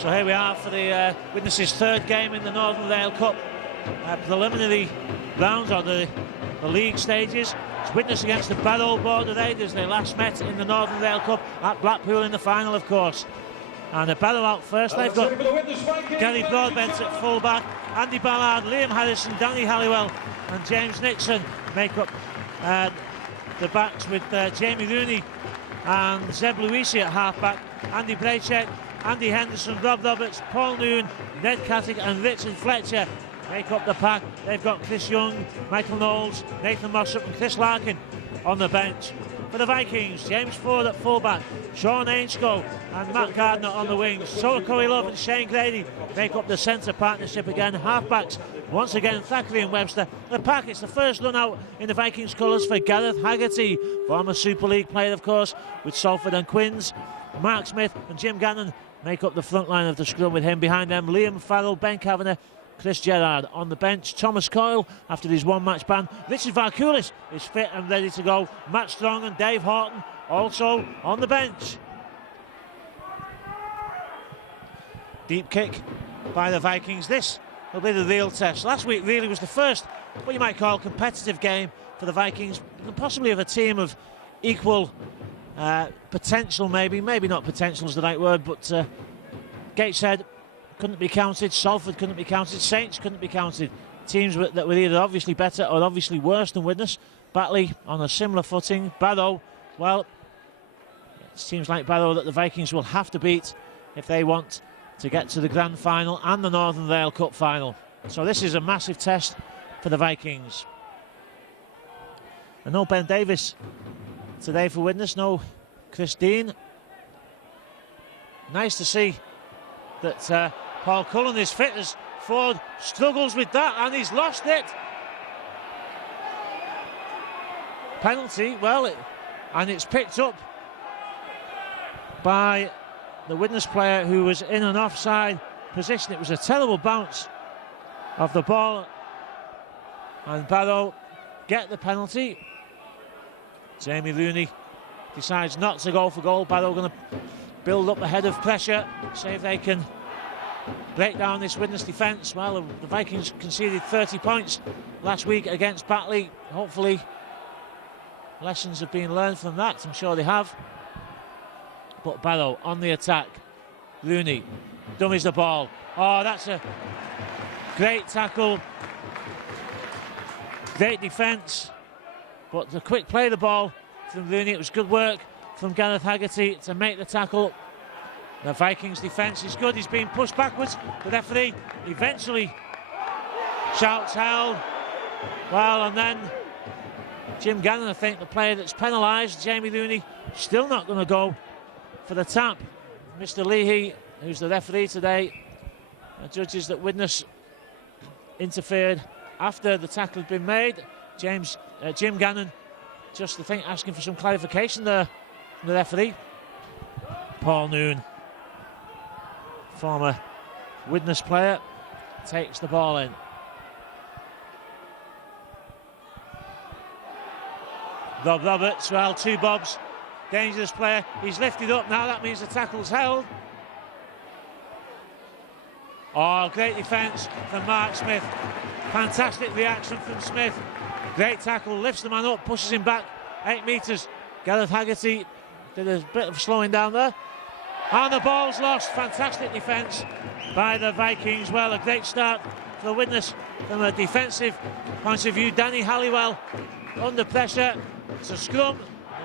So here we are for the Widnes' third game in the Northern Vale Cup preliminary rounds, or the league stages. It's Widnes against the Barrow Border Raiders. They last met in the Northern Vale Cup at Blackpool in the final, of course. And the Barrow out first. They've got Gary Broadbent at full-back, Andy Ballard, Liam Harrison, Danny Halliwell and James Nixon make up the backs, with Jamie Rooney and Zeb Luisi at half-back. Andy Braycheck, Andy Henderson, Rob Roberts, Paul Noon, Ned Cattick and Richard Fletcher make up the pack. They've got Chris Young, Michael Knowles, Nathan Mossop and Chris Larkin on the bench. For the Vikings, James Ford at fullback, Sean Ainscoe and Matt Gardner on the wings. So Corey Love and Shane Grady make up the centre partnership again. Halfbacks, once again, Thackeray and Webster. The pack, it's the first run out in the Vikings colours for Gareth Haggerty, former Super League player, of course, with Salford and Quins. Mark Smith and Jim Gannon make up the front line of the scrum, with him behind them. Liam Farrell, Ben Kavanagh, Chris Gerrard on the bench. Thomas Coyle, after his one-match ban. Richard Varkulis is fit and ready to go. Matt Strong and Dave Horton also on the bench. Deep kick by the Vikings. This will be the real test. Last week really was the first, what you might call, competitive game for the Vikings, possibly of a team of equal potential, maybe not potential is the right word, but Gateshead couldn't be counted, Salford couldn't be counted, Saints couldn't be counted. Teams that were either obviously better or obviously worse than Widnes. Batley on a similar footing. Barrow, well, it seems like Barrow that the Vikings will have to beat if they want to get to the grand final and the Northern Vale Cup final. So this is a massive test for the Vikings. And no Ben Davis today for Widnes, no Chris Dean. Nice to see that Paul Cullen is fit, as Ford struggles with that and he's lost it. Penalty, well, and it's picked up by the Widnes player who was in an offside position. It was a terrible bounce of the ball, and Barrow get the penalty. Jamie Rooney decides not to go for goal. Barrow going to build up ahead of pressure, see if they can break down this Widnes defence. Well, the Vikings conceded 30 points last week against Batley. Hopefully lessons have been learned from that. I'm sure they have. But Barrow on the attack. Rooney dummies the ball. Oh, that's a great tackle. Great defence. But the quick play of the ball from Rooney, it was good work from Gareth Haggerty to make the tackle. The Vikings defence is good. He's being pushed backwards. The referee eventually shouts held. Well, and then Jim Gannon, I think, the player that's penalised. Jamie Rooney still not going to go for the tap. Mr. Leahy, who's the referee today, judges that Widnes interfered after the tackle had been made. Jim Gannon, just I think, asking for some clarification there from the referee. Paul Noon, former Widnes player, takes the ball in. Rob Roberts, well, two bobs, dangerous player. He's lifted up now, that means the tackle's held. Oh, great defence from Mark Smith. Fantastic reaction from Smith. Great tackle, lifts the man up, pushes him back 8 metres. Gareth Haggerty did a bit of slowing down there. And the ball's lost. Fantastic defence by the Vikings. Well, a great start for the Widnes from a defensive point of view. Danny Halliwell under pressure. It's a scrum.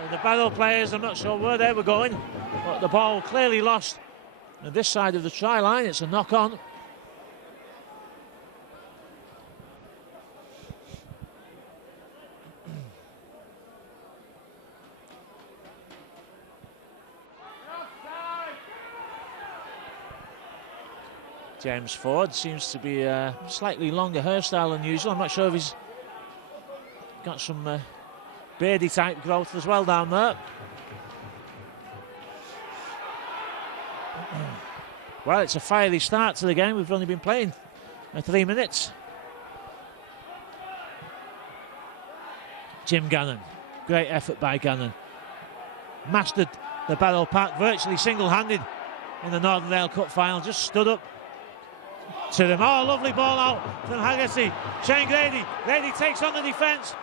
The Barrow players, I'm not sure where they were going, but the ball clearly lost. On this side of the try line, it's a knock-on. James Ford seems to be a slightly longer hairstyle than usual. I'm not sure if he's got some beardy type growth as well down there. Well, it's a fiery start to the game. We've only been playing 3 minutes. Jim Gannon, great effort by Gannon. Mastered the Barrow pack virtually single-handed in the Northern Rail Cup final, just stood up to them. Oh, lovely ball out from Haggerty. Shane Grady. Grady takes on the defence.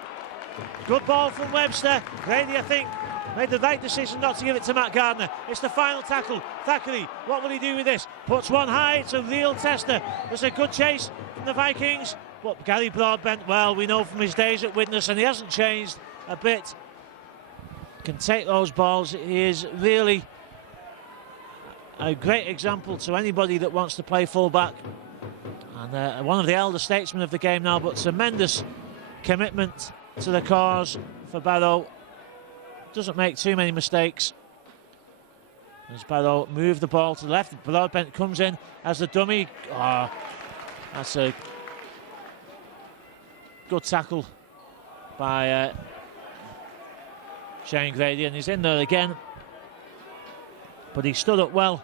Good ball from Webster. Grady, I think, made the right decision not to give it to Matt Gardner. It's the final tackle. Thackeray, what will he do with this? Puts one high. It's a real tester. There's a good chase from the Vikings. But Gary Broadbent, well, we know from his days at Widnes, and he hasn't changed a bit. Can take those balls. He is really a great example to anybody that wants to play full-back. And one of the elder statesmen of the game now, but tremendous commitment to the cause for Barrow. Doesn't make too many mistakes. As Barrow move the ball to the left, Broadbent comes in as the dummy. Oh, that's a good tackle by Shane Grady, and he's in there again. But he stood up well.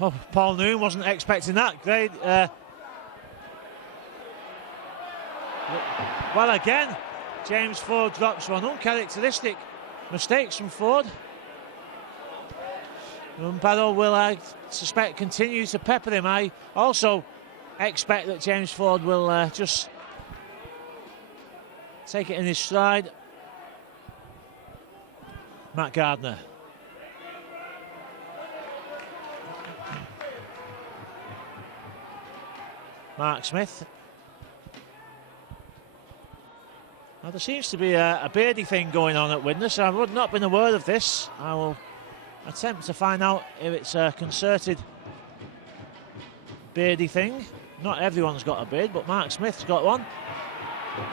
Oh, Paul Noon wasn't expecting that. Great. Well, again, James Ford drops one. Uncharacteristic mistakes from Ford. And Barrow will, I suspect, continue to pepper him. I also expect that James Ford will just take it in his stride. Matt Gardner. Mark Smith. Now there seems to be a beardy thing going on at Widnes. I would not have been aware of this. I will attempt to find out if it's a concerted beardy thing. Not everyone's got a beard, but Mark Smith's got one.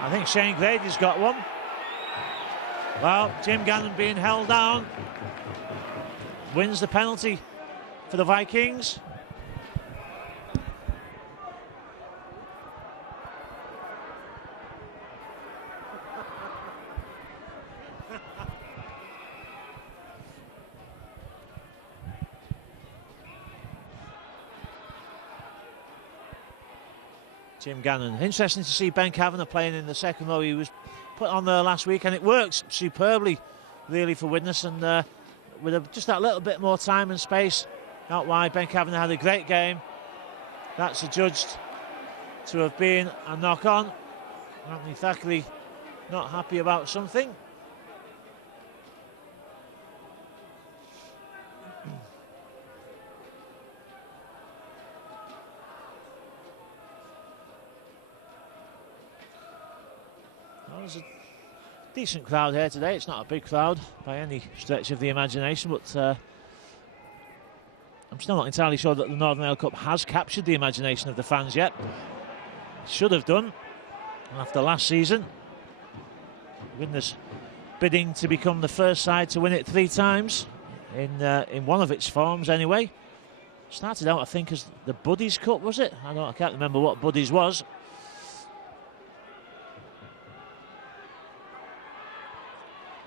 I think Shane Grady's got one. Well, Jim Gannon being held down wins the penalty for the Vikings. Jim Gannon. Interesting to see Ben Kavanagh playing in the second row. He was put on there last week, and it works superbly, really, for Widnes. And with just that little bit more time and space out wide, Ben Kavanagh had a great game. That's adjudged to have been a knock-on. Anthony Thackeray not happy about something. There's a decent crowd here today. It's not a big crowd by any stretch of the imagination, but I'm still not entirely sure that the Northern Rail Cup has captured the imagination of the fans yet. Should have done after last season. Widnes bidding to become the first side to win it 3 times in one of its forms anyway. Started out, I think, as the Buddies Cup, was it? I can't remember what Buddies was.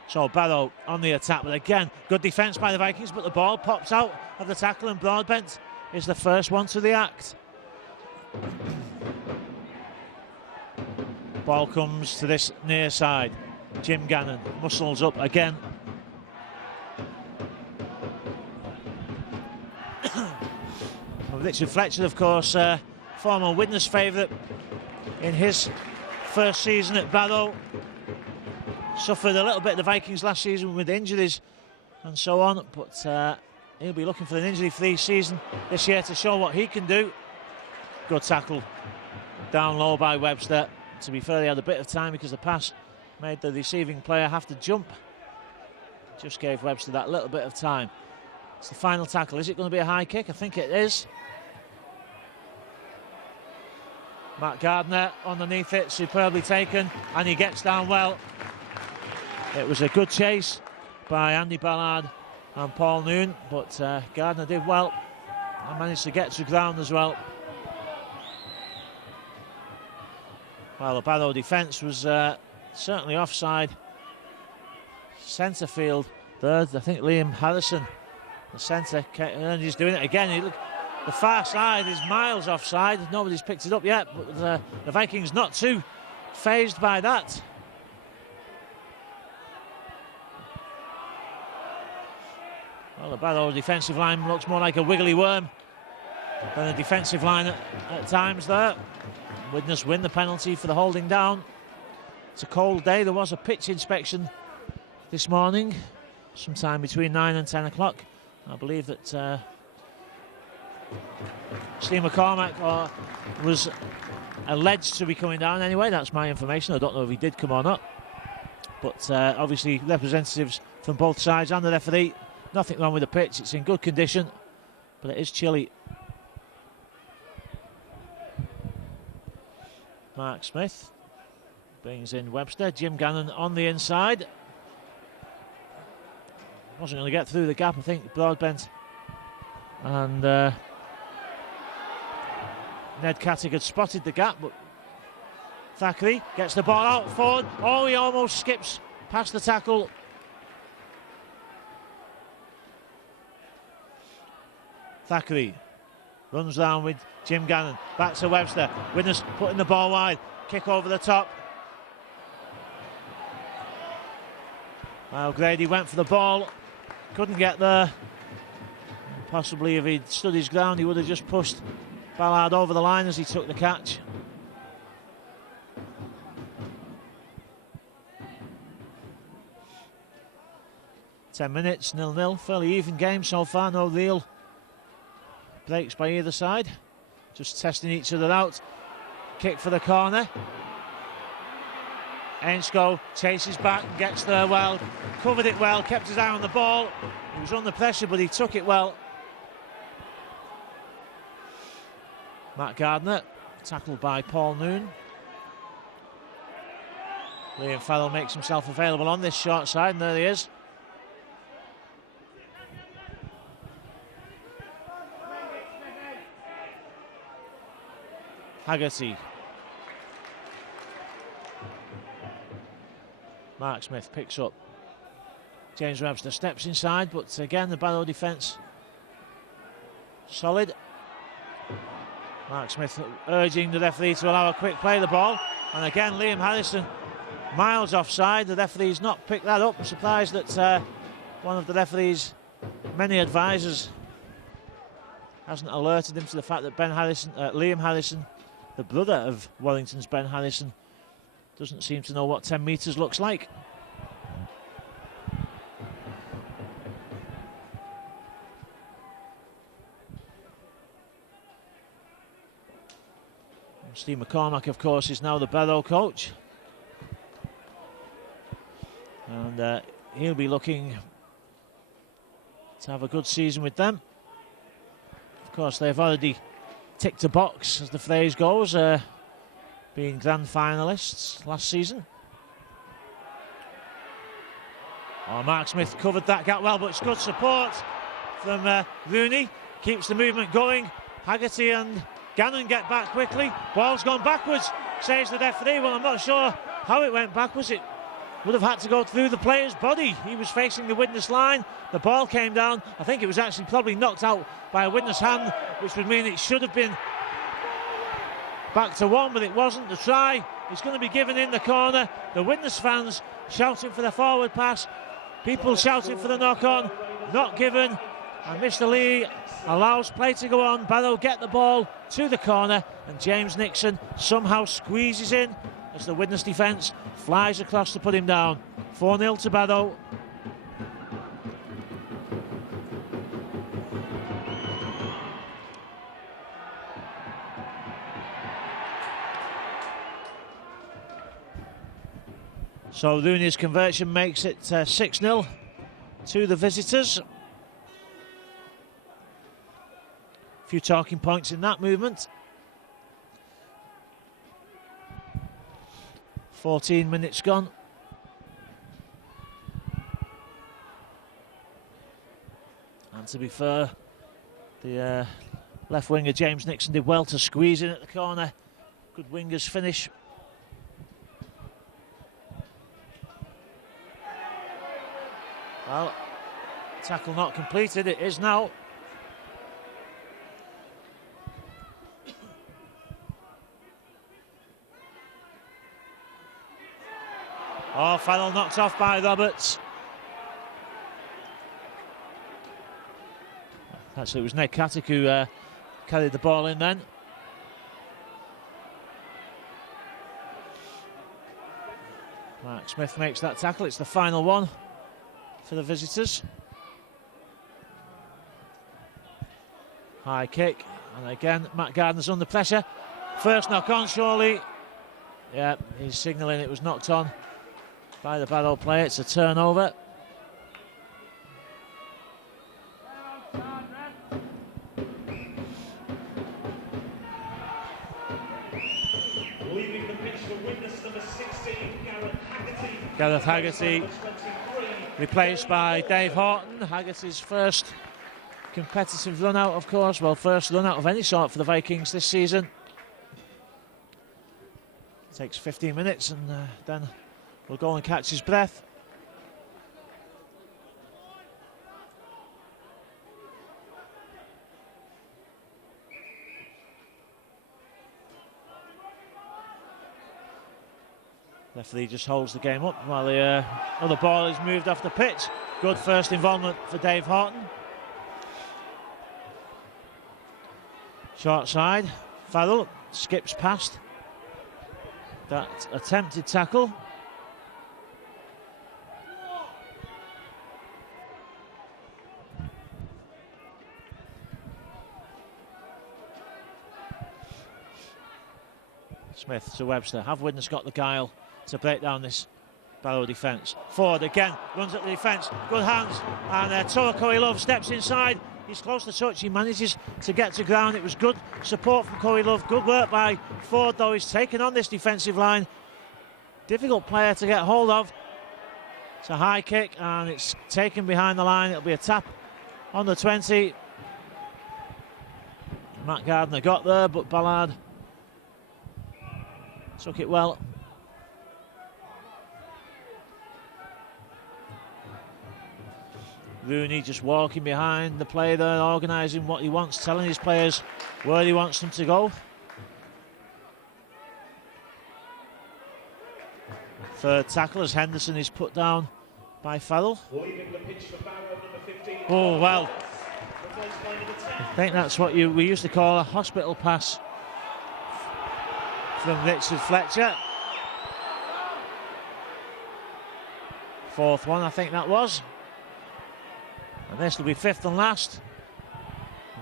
So Barrow on the attack, but again, good defence by the Vikings, but the ball pops out of the tackle, and Broadbent is the first one to react. Ball comes to this near side. Jim Gannon muscles up again. Richard Fletcher, of course, former Widnes favourite in his first season at Barrow. Suffered a little bit the Vikings last season with injuries and so on, but he'll be looking for an injury-free season this year to show what he can do. Good tackle down low by Webster. To be fair, he had a bit of time because the pass made the receiving player have to jump. Just gave Webster that little bit of time. It's the final tackle. Is it going to be a high kick? I think it is. Matt Gardner underneath it, superbly taken, and he gets down well. It was a good chase by Andy Ballard and Paul Noon, but Gardner did well and managed to get to ground as well. Well, the Barrow defence was certainly offside. Centre field third, I think Liam Harrison, the centre, and he's doing it again. The far side is miles offside. Nobody's picked it up yet, but the Vikings not too fazed by that. Well, the Barrow defensive line looks more like a wiggly worm than a defensive line at times there. Widnes win the penalty for the holding down. It's a cold day. There was a pitch inspection this morning, sometime between 9 and 10 o'clock. I believe that Steve McCormack was alleged to be coming down anyway. That's my information. I don't know if he did come or not. But obviously representatives from both sides and the referee. Nothing wrong with the pitch. It's in good condition, but it is chilly. Mark Smith brings in Webster. Jim Gannon on the inside. Wasn't going to get through the gap. I think Broadbent and Ned Cattick had spotted the gap, but Thackeray gets the ball out forward. Oh, he almost skips past the tackle. Thackeray runs down with Jim Gannon. Back to Webster. Widnes putting the ball wide. Kick over the top. Well, Grady went for the ball. Couldn't get there. Possibly if he'd stood his ground, he would have just pushed Ballard over the line as he took the catch. Ten minutes, 0-0. Fairly even game so far. No real breaks by either side. Just testing each other out. Kick for the corner. Ainsko chases back and gets there well. Covered it well, kept his eye on the ball. He was under pressure, but he took it well. Matt Gardner, tackled by Paul Noon. Liam Farrell makes himself available on this short side, and there he is. Haggerty. Mark Smith picks up. James Webster steps inside, but again the Barrow defence solid. Mark Smith urging the referee to allow a quick play of the ball, and again Liam Harrison miles offside. The referee's not picked that up. I'm surprised that one of the referee's many advisors hasn't alerted him to the fact that Liam Harrison, the brother of Warrington's Ben Harrison, doesn't seem to know what 10 metres looks like. Steve McCormack, of course, is now the Barrow coach. And he'll be looking to have a good season with them. Of course, they've already ticked a box, as the phrase goes, being grand finalists last season. Oh, Mark Smith covered that gap well, but it's good support from Rooney. Keeps the movement going. Haggerty and Gannon get back quickly. Ball's gone backwards, says the referee. Well, I'm not sure how it went backwards. It would have had to go through the player's body. He was facing the Widnes line. The ball came down. I think it was actually probably knocked out by a Widnes hand, which would mean it should have been back to one, but it wasn't. The try is going to be given in the corner. The Widnes fans shouting for the forward pass. People shouting for the knock-on. Not given. And Mr. Lee allows play to go on. Barrow get the ball to the corner, and James Nixon somehow squeezes in as the Widnes defence flies across to put him down. 4-0 to Barrow. So Rooney's conversion makes it 6-0 to the visitors. A few talking points in that movement. 14 minutes gone. And to be fair, the left winger James Nixon did well to squeeze in at the corner. Good wingers finish. Well, tackle not completed. It is now. Oh, Farrell knocked off by Roberts. Actually, it was Ned Katic who carried the ball in then. Mark Smith makes that tackle. It's the final one for the visitors. High kick, and again Matt Gardner's under pressure. First knock on, surely. Yeah, he's signalling it was knocked on by the Barrow player. It's a turnover. Leaving the pitch for witness number 16, Gareth Haggerty, replaced by Dave Horton. Haggerty's first competitive run out, of course. Well, first run out of any sort for the Vikings this season. Takes 15 minutes and then we'll go and catch his breath. Referee just holds the game up while the other ball is moved off the pitch. Good first involvement for Dave Horton. Short side, Farrell skips past that attempted tackle. Smith to Webster. Have Widnes got the guile to break down this Barrow defence? Ford again runs up the defence. Good hands, and Corey Love steps inside. He's close to touch. He manages to get to ground. It was good support from Corey Love. Good work by Ford, though. He's taken on this defensive line. Difficult player to get hold of. It's a high kick, and it's taken behind the line. It'll be a tap on the 20. Matt Gardner got there, but Ballard took it well. Rooney just walking behind the play there, organising what he wants, telling his players where he wants them to go. Third tackle as Henderson is put down by Farrell. Oh, well. I think that's what we used to call a hospital pass from Richard Fletcher. Fourth one, I think that was. And this will be fifth and last.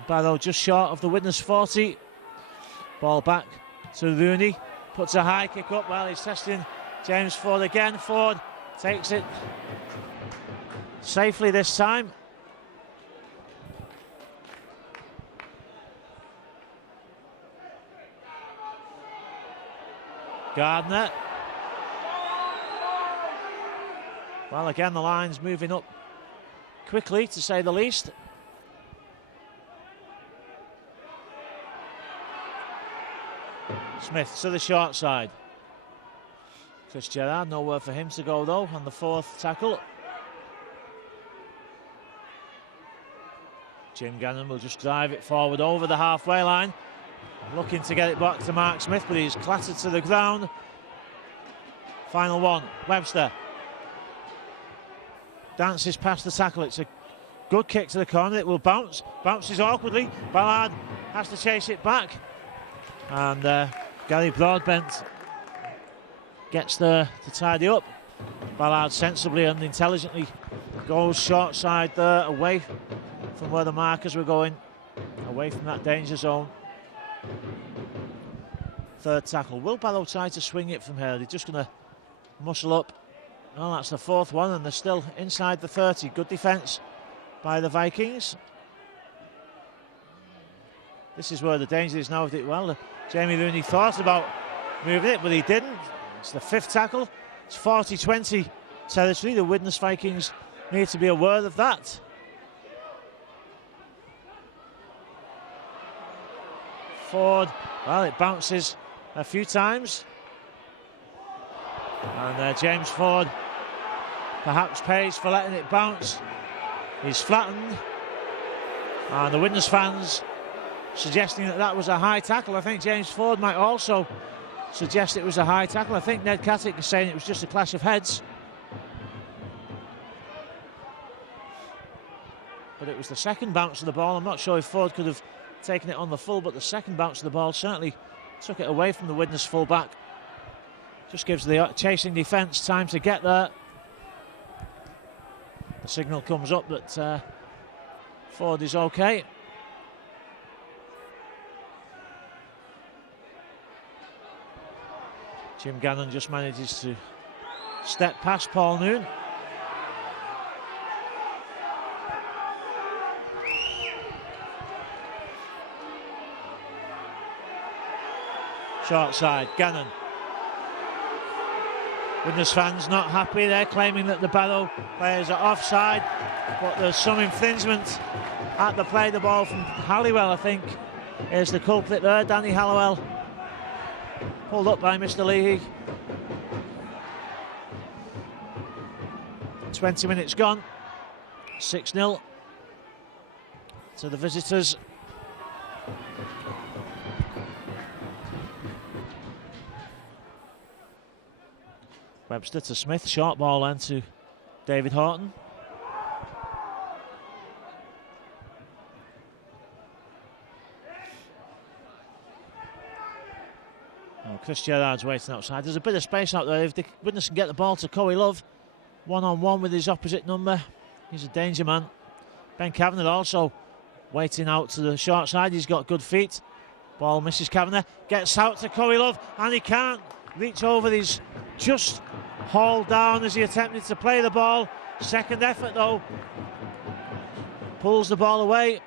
Barrow just short of the Widnes 40. Ball back to Rooney. Puts a high kick up while he's testing James Ford again. Ford takes it safely this time. Gardner. Well, again, the line's moving up quickly, to say the least. Smith to the short side. Chris Gerrard, nowhere for him to go though on the fourth tackle. Jim Gannon will just drive it forward over the halfway line, looking to get it back to Mark Smith, but he's clattered to the ground. Final one, Webster dances past the tackle. It's a good kick to the corner. It will bounce. Bounces awkwardly. Ballard has to chase it back. And Gary Broadbent gets there to tidy up. Ballard sensibly and intelligently goes short side there, away from where the markers were going, away from that danger zone. Third tackle. Will Barrow try to swing it from here? They're just going to muscle up. Well, that's the fourth one, and they're still inside the 30. Good defence by the Vikings. This is where the danger is now. Well, Jamie Rooney thought about moving it, but he didn't. It's the fifth tackle. It's 40-20 territory. The Widnes Vikings need to be aware of that. Ford, well, it bounces a few times. And James Ford perhaps pays for letting it bounce. He's flattened. And the Widnes fans suggesting that that was a high tackle. I think James Ford might also suggest it was a high tackle. I think Ned Katic is saying it was just a clash of heads. but it was the second bounce of the ball. I'm not sure if Ford could have taken it on the full, but the second bounce of the ball certainly took it away from the Widnes full-back. Just gives the chasing defence time to get there. The signal comes up that Ford is okay. Jim Gannon just manages to step past Paul Noon. Short side, Gannon. Widnes fans not happy. They're claiming that the Barrow players are offside, but there's some infringement at the play. The ball from Halliwell, I think, is the culprit there. Danny Halliwell, pulled up by Mr. Leahy. 20 minutes gone. 6-0 to the visitors. Webster to Smith, short ball then to David Horton. Oh, Chris Gerrard's waiting outside. There's a bit of space out there. If the Widnes can get the ball to Coey Love, one-on-one with his opposite number, he's a danger man. Ben Kavanagh also waiting out to the short side. He's got good feet. Ball misses Kavanagh, gets out to Coey Love, and he can't reach over. He's just hauled down as he attempted to play the ball. Second effort though, pulls the ball away,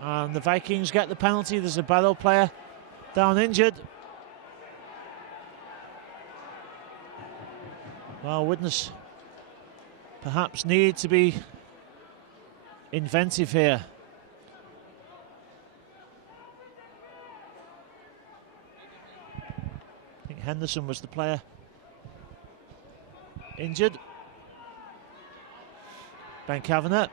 and the Vikings get the penalty. There's a Barrow player down injured. Well, Widnes perhaps need to be inventive here. I think Henderson was the player injured. Ben Kavanagh.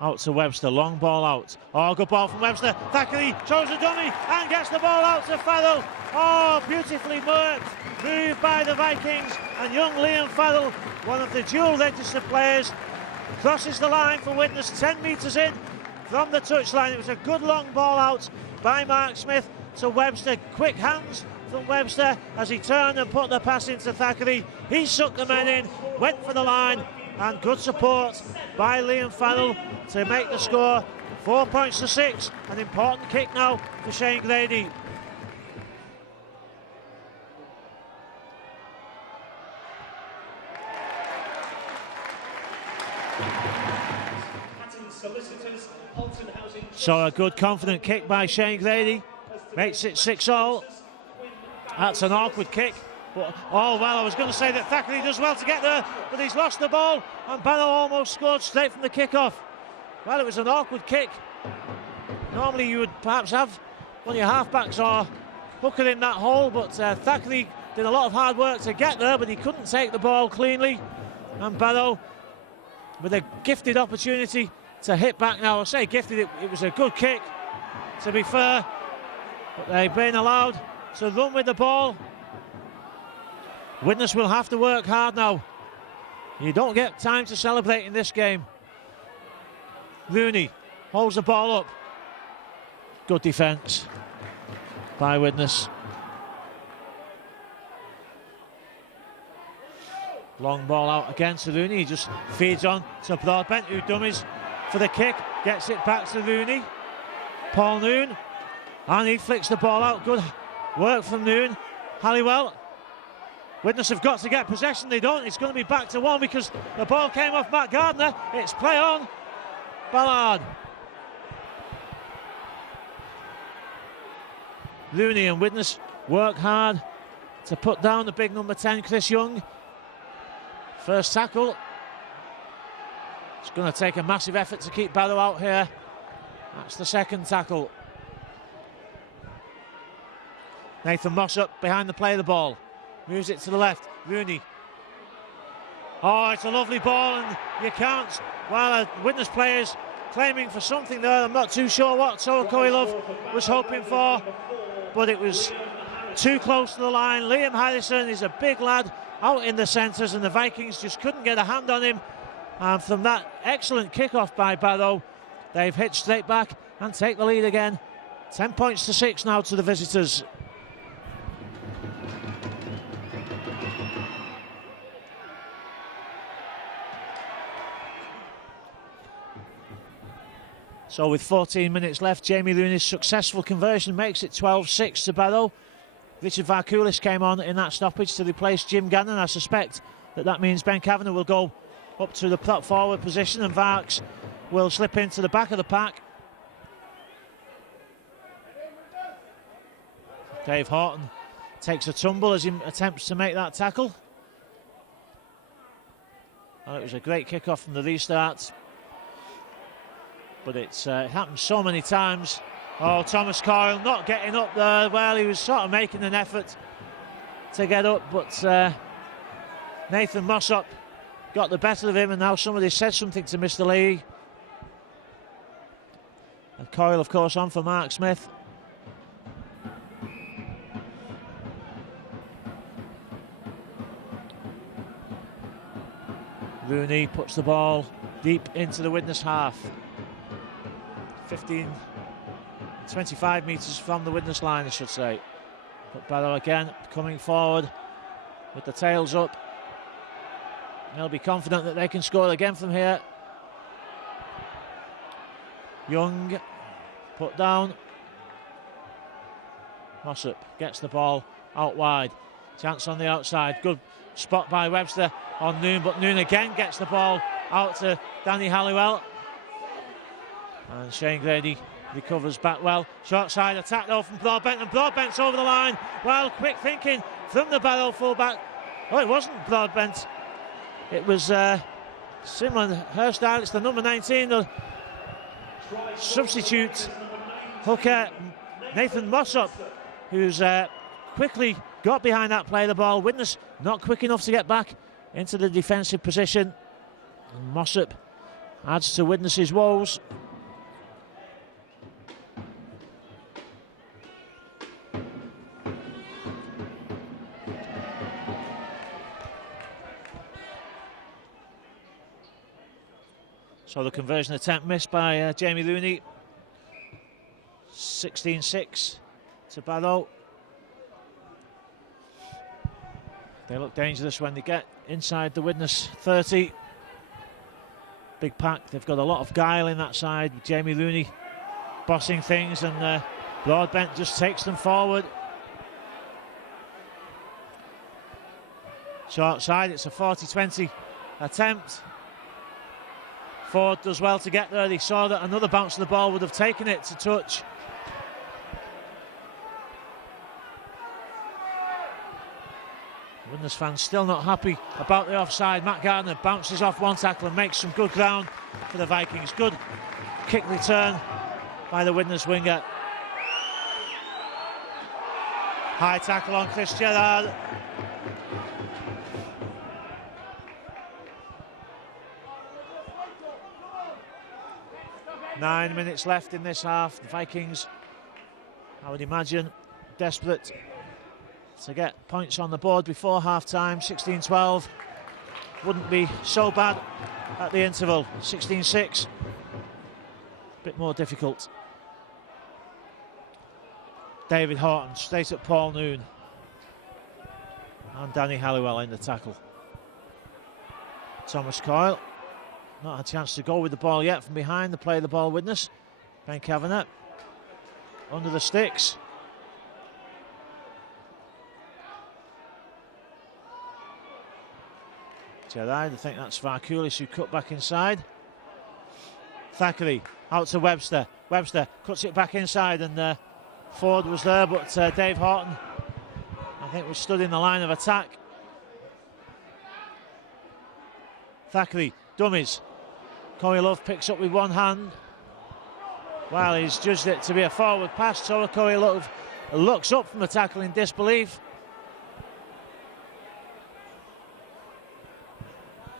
Out to Webster, long ball out. Oh, good ball from Webster. Thackeray shows a dummy and gets the ball out to Farrell. Oh, beautifully worked. Moved by the Vikings. And young Liam Farrell, one of the dual registered players, crosses the line for Widnes, 10 metres in from the touchline. It was a good long ball out by Mark Smith to Webster. Quick hands from Webster as he turned and put the pass into Thackeray. He sucked the men in, went for the line, and good support by Liam Farrell to make the score 4 points to 6. An important kick now for Shane Grady. So a good confident kick by Shane Grady makes it 6-all. That's an awkward kick, but oh well, I was going to say that Thackeray does well to get there, but he's lost the ball, and Barrow almost scored straight from the kick-off. Well, it was an awkward kick. Normally you would perhaps have one of your halfbacks or hooker in that hole, but Thackeray did a lot of hard work to get there, but he couldn't take the ball cleanly, and Barrow with a gifted opportunity to hit back now. I say gifted, it was a good kick, to be fair, but they've been allowed to run with the ball. Widnes will have to work hard now. You don't get time to celebrate in this game. Rooney holds the ball up. Good defence by Widnes. Long ball out again to Rooney. He just feeds on to Broadbent, who dummies for the kick. Gets it back to Rooney. Paul Noon. And he flicks the ball out. Good work from Noon. Halliwell. Widnes have got to get possession. They don't. It's going to be back to one because the ball came off Matt Gardner. It's play on. Ballard. Rooney and Widnes work hard to put down the big number 10, Chris Young. First tackle. It's going to take a massive effort to keep Barrow out here. That's the second tackle. Nathan Moss up behind the play of the ball. Moves it to the left. Rooney. Oh, it's a lovely ball, and you can't. Well, Widnes players claiming for something there. I'm not too sure what Coey Love was hoping for, but it was too close to the line. Liam Harrison is a big lad, out in the centres, and the Vikings just couldn't get a hand on him. And from that excellent kick-off by Barrow, they've hit straight back and take the lead again. 10 points to 6 now to the visitors. So with 14 minutes left, Jamie Looney's successful conversion makes it 12-6 to Barrow. Richard Varkulis came on in that stoppage to replace Jim Gannon. I suspect that means Ben Kavanagh will go up to the prop forward position and Varks will slip into the back of the pack. Dave Horton takes a tumble as he attempts to make that tackle. Well, it was a great kick-off from the restart, but it happened so many times. Oh, Thomas Coyle not getting up there. Well, he was sort of making an effort to get up, but Nathan Mossop got the better of him, and now somebody said something to Mr. Lee. And Coyle, of course, on for Mark Smith. Rooney puts the ball deep into the Widnes half. 25 metres from the Widnes line, I should say. But Barrow again coming forward with the tails up. They'll be confident that they can score again from here. Young put down. Mossop gets the ball out wide. Chance on the outside. Good spot by Webster on Noon, but Noon again gets the ball out to Danny Halliwell. And Shane Grady recovers back well. Short side attack though from Broadbent, and Broadbent's over the line. Well, quick thinking from the Barrow fullback. Oh, it wasn't Broadbent. It was similar hairstyle. It's the number 19, the substitute hooker Nathan Mossop, who's quickly got behind that play. The ball, Widnes not quick enough to get back into the defensive position. And Mossop adds to Widnes' woes. So the conversion attempt missed by Jamie Looney. 16-6 to Barrow. They look dangerous when they get inside the Widnes 30. Big pack. They've got a lot of guile in that side. Jamie Looney bossing things, and Broadbent just takes them forward. Short side, it's a 40-20 attempt. Ford does well to get there. He saw that another bounce of the ball would have taken it to touch. Widnes fans still not happy about the offside. Matt Gardner bounces off one tackle and makes some good ground for the Vikings. Good kick return by the Widnes winger. High tackle on Chris Gerrard. Nine minutes left in this half. The Vikings, I would imagine, desperate to get points on the board before half-time. 16-12 wouldn't be so bad at the interval. 16-6, a bit more difficult. David Horton straight at Paul Noon. And Danny Halliwell in the tackle. Thomas Coyle. Not a chance to go with the ball yet from behind. The play the ball Widnes. Ben Kavanagh under the sticks. Gerrard, I think that's Varkulis who cut back inside. Thackeray out to Webster. Webster cuts it back inside, and Ford was there, but Dave Horton, I think, was stood in the line of attack. Thackeray, dummies. Corey Love picks up with one hand. Well, he's judged it to be a forward pass, so Corey Love looks up from the tackle in disbelief.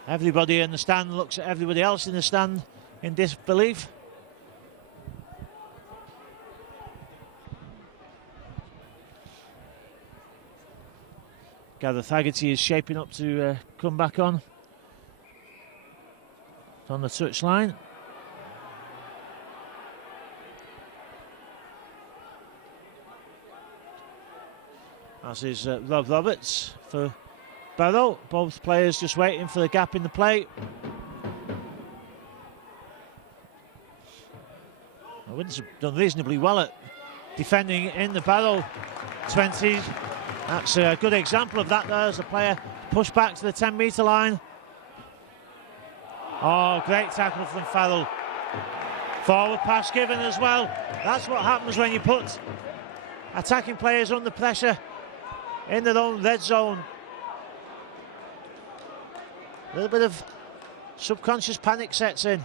Everybody in the stand looks at everybody else in the stand in disbelief. Gareth Haggerty is shaping up to come back on the touchline. As is Rob Roberts for Barrow. Both players just waiting for the gap in the play. Widnes have done reasonably well at defending in the Barrow 20. That's a good example of that there as the player pushed back to the 10-metre line. Oh, great tackle from Farrell. Forward pass given as well. That's what happens when you put attacking players under pressure in their own red zone. A little bit of subconscious panic sets in.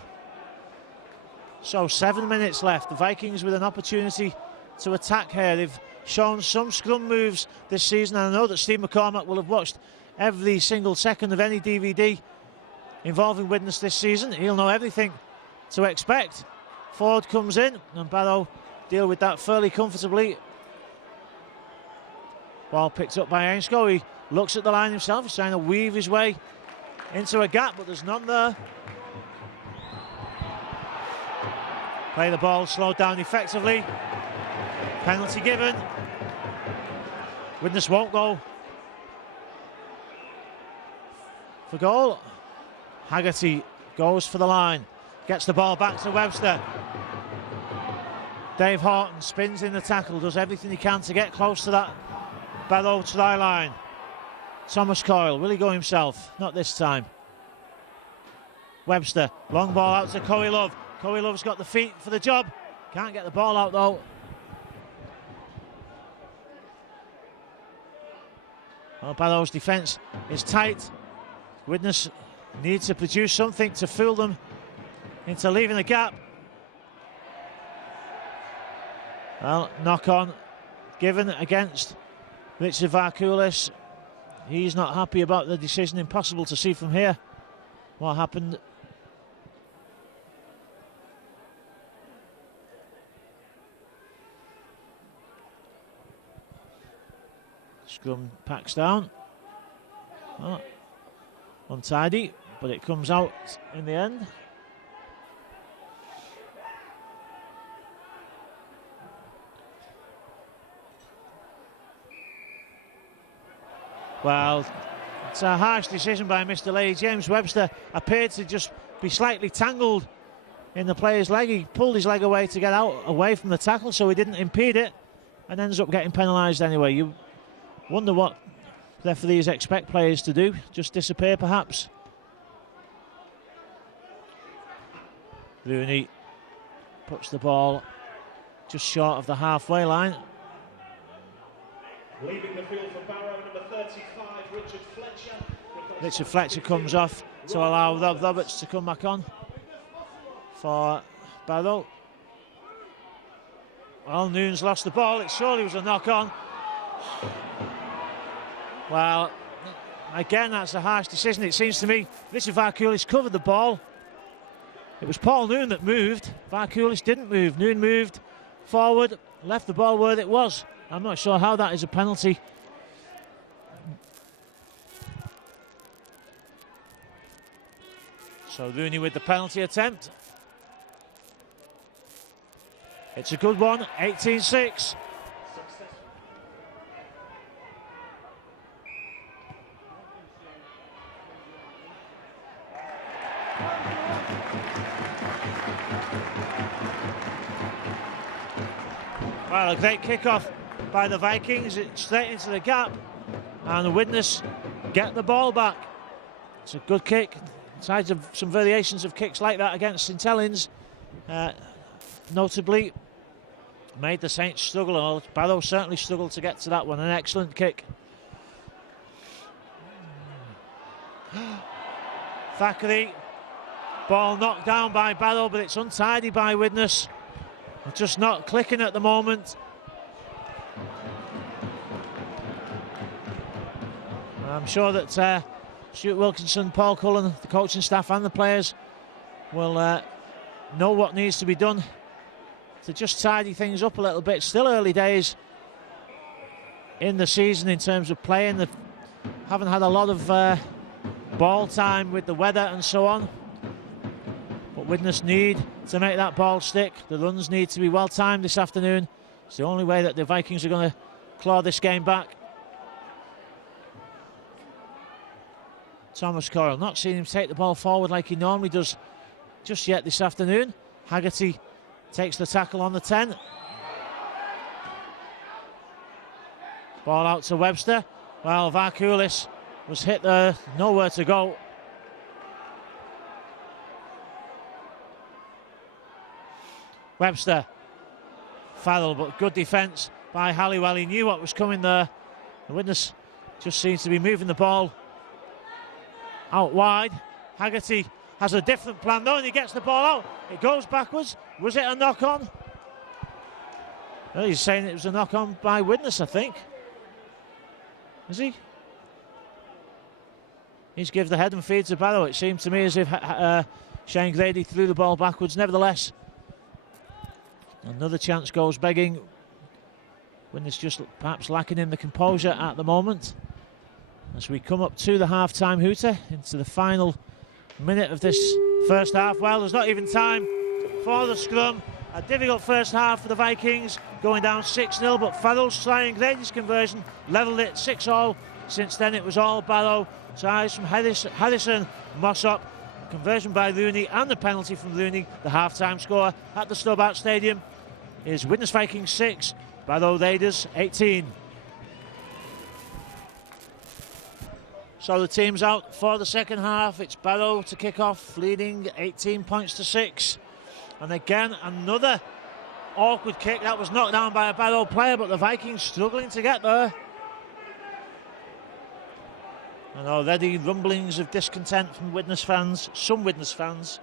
So 7 minutes left. The Vikings with an opportunity to attack here. They've shown some scrum moves this season, and I know that Steve McCormack will have watched every single second of any DVD involving Widnes this season. He'll know everything to expect. Ford comes in and Barrow deal with that fairly comfortably. Ball picked up by Ainscough. He looks at the line himself. He's trying to weave his way into a gap, but there's none there. Play the ball, slowed down effectively. Penalty given. Widnes won't go for goal. Haggerty goes for the line. Gets the ball back to Webster. Dave Horton spins in the tackle, does everything he can to get close to that Barrow try line. Thomas Coyle, will he go himself? Not this time. Webster, long ball out to Corey Love. Corey Love's got the feet for the job. Can't get the ball out though. Well, Barrow's defence is tight. Widnes needs to produce something to fool them into leaving the gap. Well, knock on given against Richard Varkulis. He's not happy about the decision. Impossible to see from here what happened. Scrum packs down. Oh, untidy, but it comes out in the end. Well, it's a harsh decision by Mr. Lee. James Webster appeared to just be slightly tangled in the player's leg. He pulled his leg away to get out away from the tackle, so he didn't impede it, and ends up getting penalised anyway. You wonder what referees expect players to do, just disappear perhaps. Rooney puts the ball just short of the halfway line. Leaving the field for Barrow, number 35, Richard Fletcher. Richard Fletcher comes off to allow Rob Roberts to come back on for Barrow. Well, Noon's lost the ball. It surely was a knock-on. Well, again, that's a harsh decision. It seems to me Richard Varkulis covered the ball. It was Paul Noon that moved. Varkulis didn't move. Noon moved forward, left the ball where it was. I'm not sure how that is a penalty. So Rooney with the penalty attempt. It's a good one, 18-6. Well, a great kickoff by the Vikings. It's straight into the gap, and the Widnes get the ball back. It's a good kick. Sides of some variations of kicks like that against St Helens, notably made the Saints struggle. Barrow certainly struggled to get to that one. An excellent kick. Thackeray, ball knocked down by Barrow, but it's untidy by Widnes. Just not clicking at the moment. I'm sure that Stuart Wilkinson, Paul Cullen, the coaching staff and the players will know what needs to be done to just tidy things up a little bit. Still early days in the season in terms of playing. The haven't had a lot of ball time with the weather and so on. But Widnes need to make that ball stick. The runs need to be well timed this afternoon. It's the only way that the Vikings are going to claw this game back. Thomas Coyle, not seeing him take the ball forward like he normally does just yet this afternoon. Haggerty takes the tackle on the 10. Ball out to Webster. Well, Varkulis was hit there, nowhere to go. Webster, Farrell, but good defence by Halliwell. He knew what was coming there. The Widnes just seems to be moving the ball out wide. Haggerty has a different plan though, and he gets the ball out. It goes backwards. Was it a knock-on? Well, he's saying it was a knock-on by Widnes, I think. Is he? He's given the head and feed to Barrow. It seemed to me as if Shane Grady threw the ball backwards. Nevertheless, another chance goes begging. Widnes just perhaps lacking in the composure at the moment. As we come up to the half-time hooter, into the final minute of this first half. Well, there's not even time for the scrum. A difficult first half for the Vikings, going down 6-0, but Farrell's trying Grady's conversion, levelled it 6-all. Since then it was all Barrow. Tries from Harrison, Mossop, conversion by Looney, and the penalty from Looney. The half-time score at the Stobart Stadium is Widnes Vikings 6, Barrow Raiders 18. So the team's out for the second half. It's Barrow to kick off, leading 18 points to 6. And again, another awkward kick that was knocked down by a Barrow player, but the Vikings struggling to get there. And already rumblings of discontent from Widnes fans, some Widnes fans,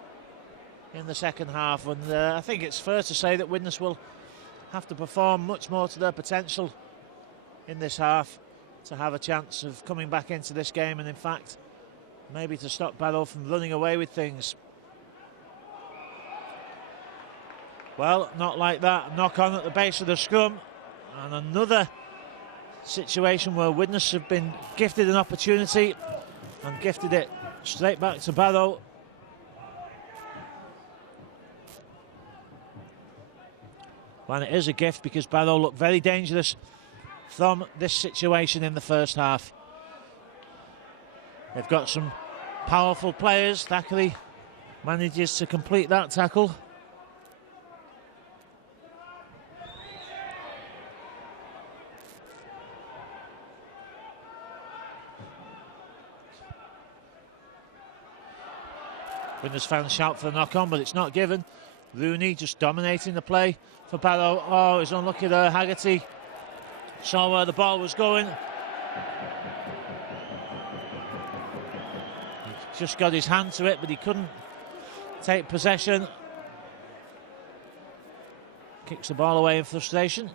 in the second half. And I think it's fair to say that Widnes will have to perform much more to their potential in this half to have a chance of coming back into this game, and in fact maybe to stop Barrow from running away with things. Well, not like that. Knock on at the base of the scrum, and another situation where Widnes have been gifted an opportunity and gifted it straight back to Barrow. Well, it is a gift because Barrow looked very dangerous from this situation in the first half. They've got some powerful players. Thackeray manages to complete that tackle. Widnes fans shout for the knock-on, but it's not given. Looney just dominating the play for Barrow. Oh, he's unlucky there, Haggerty. Saw where the ball was going. He just got his hand to it, but he couldn't take possession. Kicks the ball away in frustration.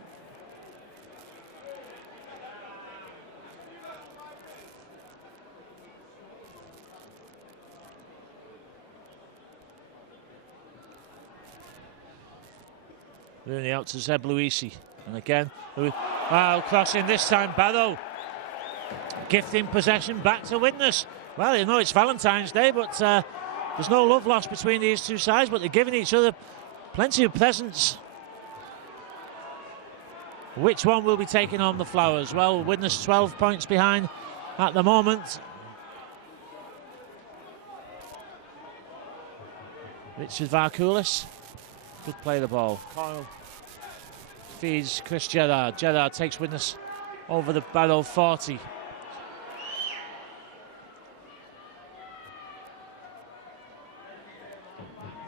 Looney out to Zeb Luisi, and again, wow, crossing this time, Barrow gifting possession back to Widnes. Well, you know it's Valentine's Day, but there's no love lost between these two sides, but they're giving each other plenty of presents. Which one will be taking on the flowers? Well, Widnes 12 points behind at the moment. Richard Varkulis, good play the ball. Coyle feeds Chris Gerrard. Gerrard takes Widnes over the Barrow 40.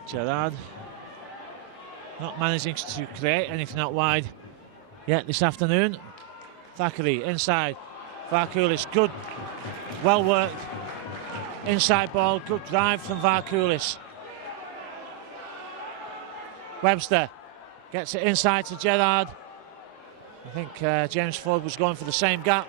Gerrard not managing to create anything out wide yet this afternoon. Thackeray inside. Varkulis, good, well worked inside ball. Good drive from Varkulis. Webster gets it inside to Gerrard. I think James Ford was going for the same gap.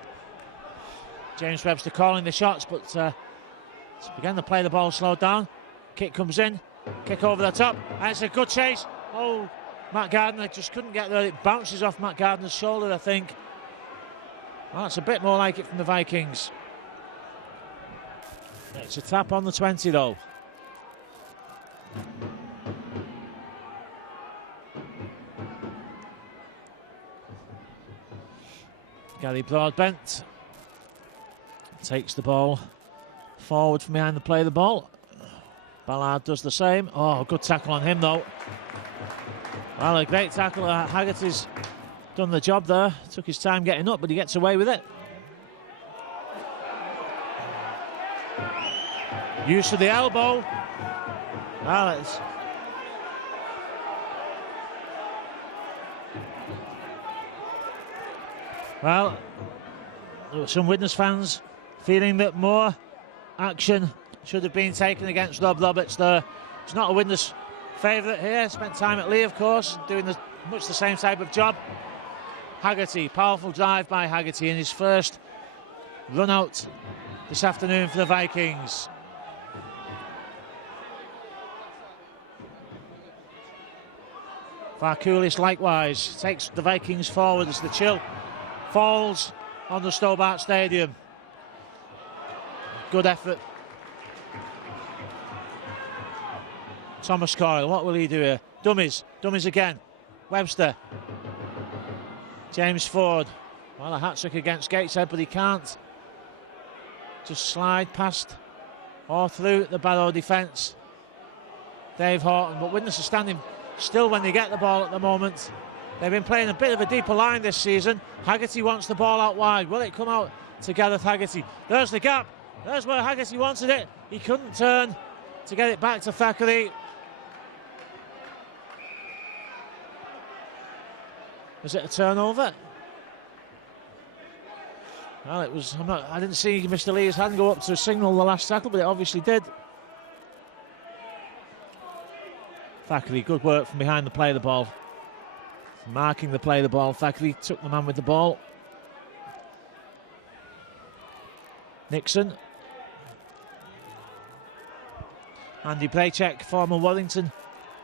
James Webster calling the shots, but it's began to play the ball slowed down. Kick comes in, kick over the top, and it's a good chase. Oh, Matt Gardner just couldn't get there. It bounces off Matt Gardner's shoulder, I think. Well, that's a bit more like it from the Vikings. It's a tap on the 20 though. Gary Broadbent takes the ball forward from behind the play of the ball. Ballard does the same. Oh, good tackle on him though. Well, a great tackle. Haggerty's done the job there. Took his time getting up, but he gets away with it. Use of the elbow. Well, it's... Well, there were some Widnes fans feeling that more action should have been taken against Rob Roberts there. He's not a Widnes favourite here. Spent time at Lee, of course, doing much the same type of job. Haggerty, powerful drive by Haggerty in his first run out this afternoon for the Vikings. Varkulis likewise takes the Vikings forward as the chill falls on the Stobart Stadium. Good effort. Thomas Coyle, what will he do here? Dummies again. Webster. James Ford. Well, a hat-trick against Gateshead, but he can't just slide past or through the Barrow defence. Dave Horton, but Widnes are standing still when they get the ball at the moment. They've been playing a bit of a deeper line this season. Haggerty wants the ball out wide. Will it come out to Gareth Haggerty? There's the gap. There's where Haggerty wanted it. He couldn't turn to get it back to Thackeray. Was it a turnover? Well, it was. I didn't see Mr. Lee's hand go up to signal the last tackle, but it obviously did. Thackeray, good work from behind the play of the ball. Marking the play of the ball. Thackeray took the man with the ball. Nixon. Andy Braychek, former Warrington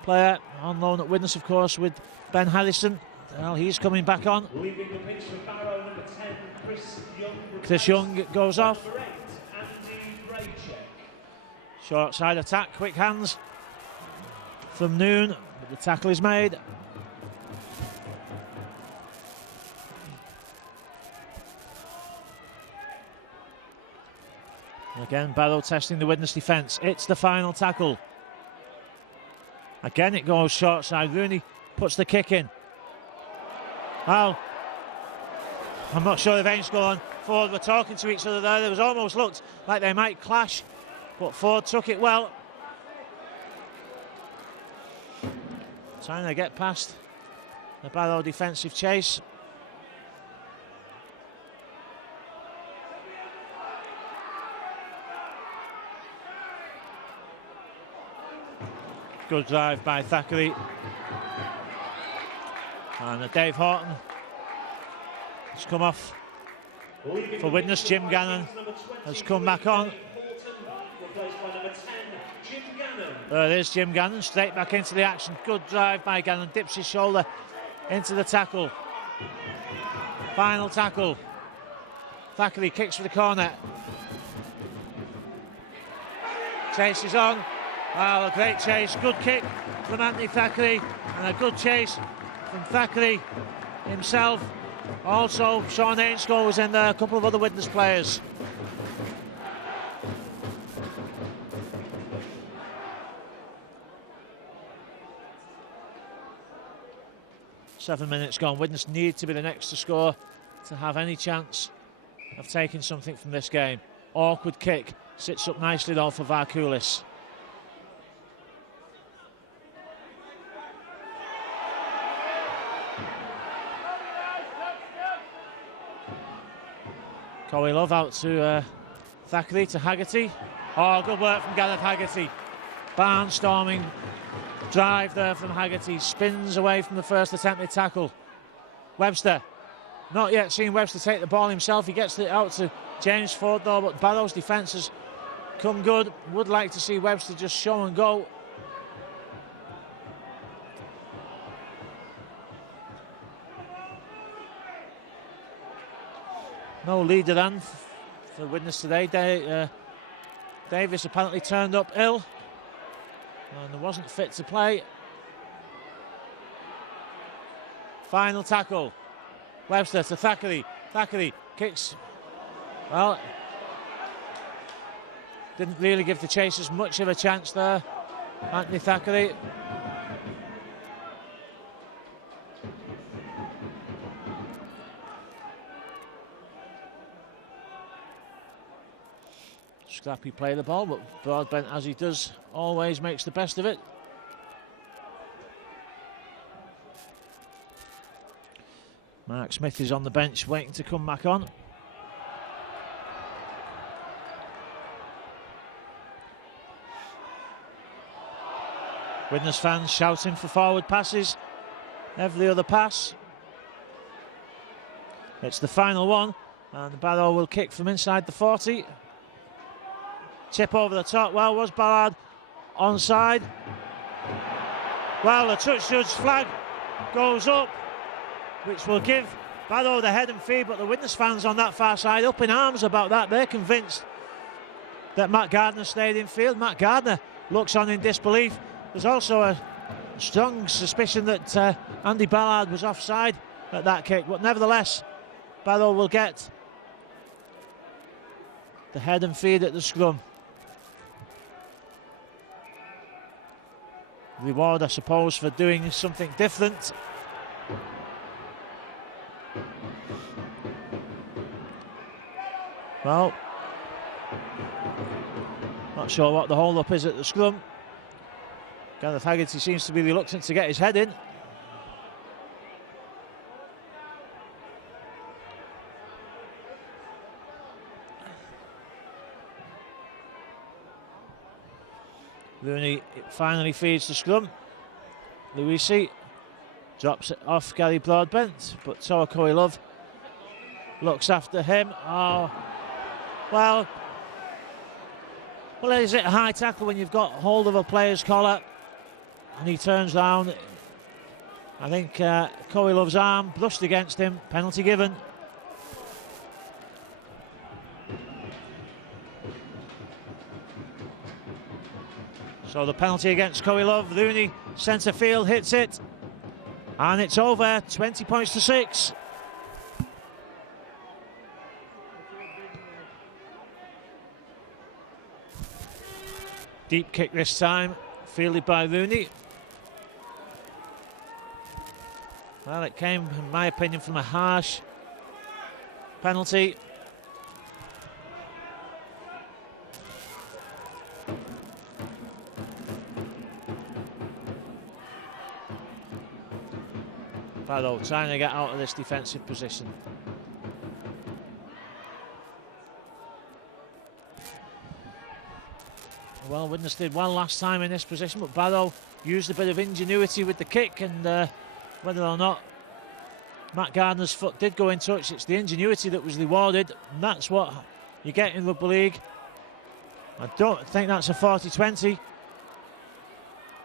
player, on loan at Widnes, of course, with Ben Harrison. Well, he's coming back on. Leaving the pitch for barrow number 10, Chris Young goes off. Number 8, Andy Braychek. Short side attack, quick hands from Noon, but the tackle is made. Again, Barrow testing the Widnes defence. It's the final tackle. Again, it goes short side. Rooney puts the kick in. Well, I'm not sure if Ainscough and Ford were talking to each other there. It was almost looked like they might clash, but Ford took it well. Trying to get past the Barrow defensive chase. Good drive by Thackeray. And Dave Horton has come off for Widnes. Jim Gannon has come back on. There it is, Jim Gannon, straight back into the action. Good drive by Gannon, dips his shoulder into the tackle. Final tackle. Thackeray kicks for the corner. Chase is on. Well, a great chase, good kick from Anthony Thackeray, and a good chase from Thackeray himself. Also, Sean Ainscough was in there, a couple of other Widnes players. Seven minutes gone. Widnes need to be the next to score to have any chance of taking something from this game. Awkward kick, sits up nicely though for Varkulis. Corey Love out to Thackeray, to Haggerty. Oh, good work from Gareth Haggerty. Barnstorming drive there from Haggerty. Spins away from the first attempted tackle. Webster. Not yet seen Webster take the ball himself. He gets it out to James Ford though, but Barrow's defence has come good. Would like to see Webster just show and go. No leader then for Widnes today. Davis apparently turned up ill and wasn't fit to play. Final tackle. Webster to Thackeray. Thackeray kicks. Well, didn't really give the chasers much of a chance there. Anthony Thackeray. Scrappy play the ball, but Broadbent, as he does, always makes the best of it. Mark Smith is on the bench waiting to come back on. Widnes fans shouting for forward passes. Every other pass. It's the final one, and Barrow will kick from inside the 40. Chip over the top. Well, was Ballard onside? Well, the touch judge's flag goes up, which will give Barrow the head and feet, but the Widnes fans on that far side up in arms about that. They're convinced that Matt Gardner stayed in field. Matt Gardner looks on in disbelief. There's also a strong suspicion that Andy Ballard was offside at that kick, but nevertheless, Barrow will get the head and feed at the scrum. Reward, I suppose, for doing something different. Well, not sure what the hold-up is at the scrum. Gareth Haggerty seems to be reluctant to get his head in. Rooney finally feeds the scrum. Luisi drops it off Gary Broadbent, but Toa Love looks after him. Oh, well, is it a high tackle when you've got hold of a player's collar and he turns down? I think Love's arm brushed against him. Penalty given. So the penalty against Love. Rooney, centre field, hits it. And it's over, 20 points to 6. Deep kick this time, fielded by Rooney. Well, it came, in my opinion, from a harsh penalty. Barrow trying to get out of this defensive position. Well, Widnes did well last time in this position, but Barrow used a bit of ingenuity with the kick, and whether or not Matt Gardner's foot did go in touch, it's the ingenuity that was rewarded, and that's what you get in rugby league. I don't think that's a 40-20.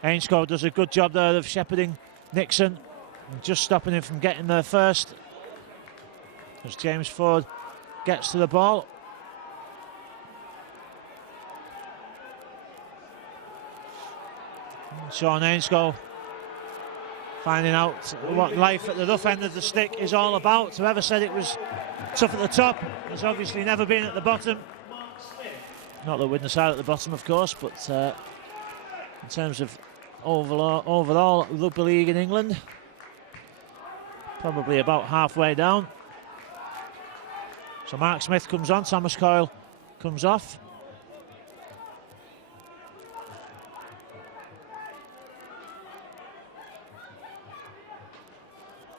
Ainscough does a good job there of shepherding Nixon and just stopping him from getting there first, as James Ford gets to the ball. Sean Ainscough finding out what life at the rough end of the stick is all about. Whoever said it was tough at the top has obviously never been at the bottom. Not that Widnes are at the bottom, of course, but in terms of overall rugby league in England, probably about halfway down. So Mark Smith comes on, Thomas Coyle comes off.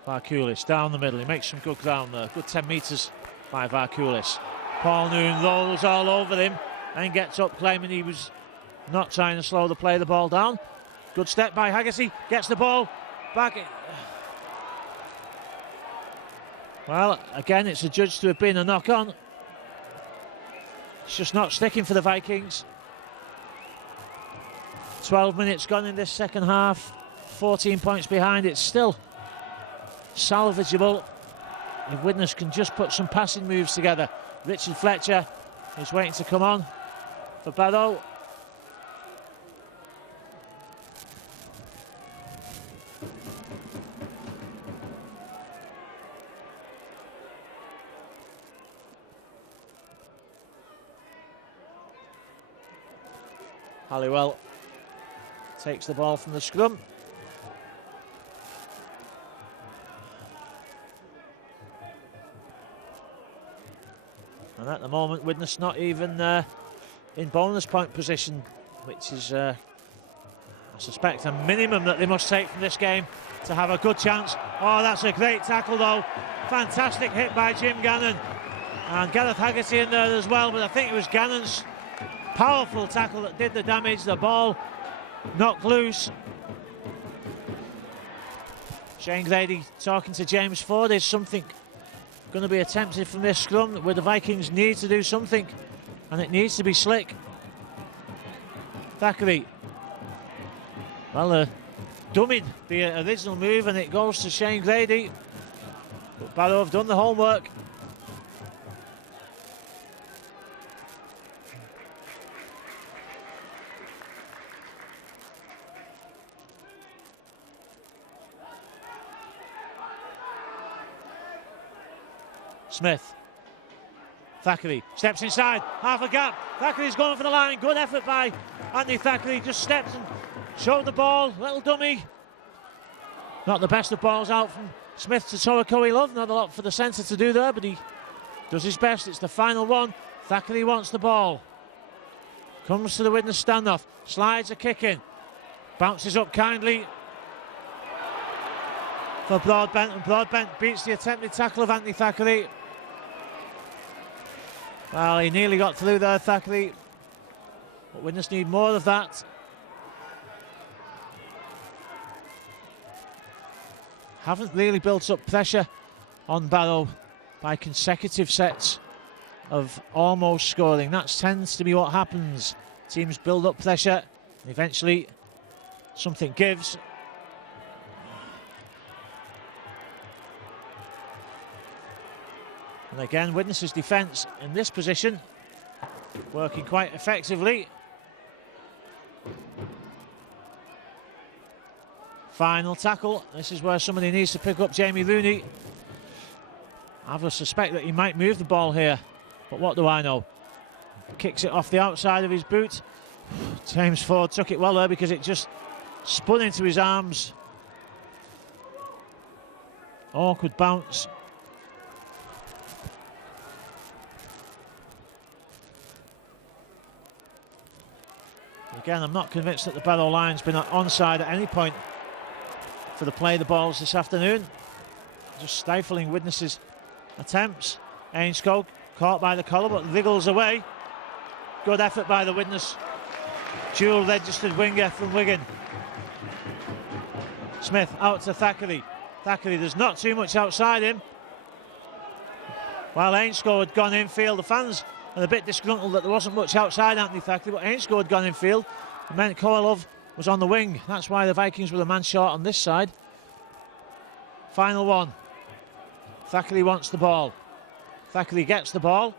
Varkulis down the middle, he makes some good ground there. Good 10 metres by Varkulis. Paul Noon rolls all over him and gets up, claiming he was not trying to slow the play the ball down. Good step by Haggerty, gets the ball back. Well, again, it's adjudged to have been a knock-on. It's just not sticking for the Vikings. 12 minutes gone in this second half, 14 points behind. It's still salvageable if Widnes can just put some passing moves together. Richard Fletcher is waiting to come on. for Barrow. Halliwell takes the ball from the scrum. And at the moment, Widnes not even in bonus point position, which is, I suspect, a minimum that they must take from this game to have a good chance. Oh, that's a great tackle, though. Fantastic hit by Jim Gannon. And Gareth Haggerty in there as well, but I think it was Gannon's powerful tackle that did the damage. The ball knocked loose. Shane Grady talking to James Ford. Is something going to be attempted from this scrum where the Vikings need to do something, and it needs to be slick. Thackeray, well, dummied the original move, and it goes to Shane Grady. But Barrow have done the homework. Smith. Thackeray steps inside, half a gap. Thackeray's going for the line. Good effort by Andy Thackeray. Just steps and showed the ball. Little dummy. Not the best of balls out from Smith to Torakoe Love. Not a lot for the centre to do there, but he does his best. It's the final one. Thackeray wants the ball. Comes to the Widnes standoff. Slides a kick in. Bounces up kindly for Broadbent, and Broadbent beats the attempted tackle of Anthony Thackeray. Well, he nearly got through there, Thackeray, but Widnes need more of that. Haven't really built up pressure on Barrow by consecutive sets of almost scoring. That tends to be what happens. Teams build up pressure, and eventually something gives. And again, Widnes' defence in this position working quite effectively. Final tackle. This is where somebody needs to pick up Jamie Rooney. I have a suspect that he might move the ball here, but what do I know? Kicks it off the outside of his boot. James Ford took it well there because it just spun into his arms. Awkward bounce. Again, I'm not convinced that the Barrow line's been onside at any point for the play of the balls this afternoon. Just stifling Widnes' attempts. Ainscough caught by the collar but wriggles away. Good effort by the Widnes dual registered winger from Wigan. Smith out to Thackeray. Thackeray, there's not too much outside him. While Ainscough had gone infield, the fans are a bit disgruntled that there wasn't much outside Anthony Thackeray, but Ainscough had gone infield. It meant Koilov was on the wing. That's why the Vikings were the man short on this side. Final one. Thackeray wants the ball. Thackeray gets the ball.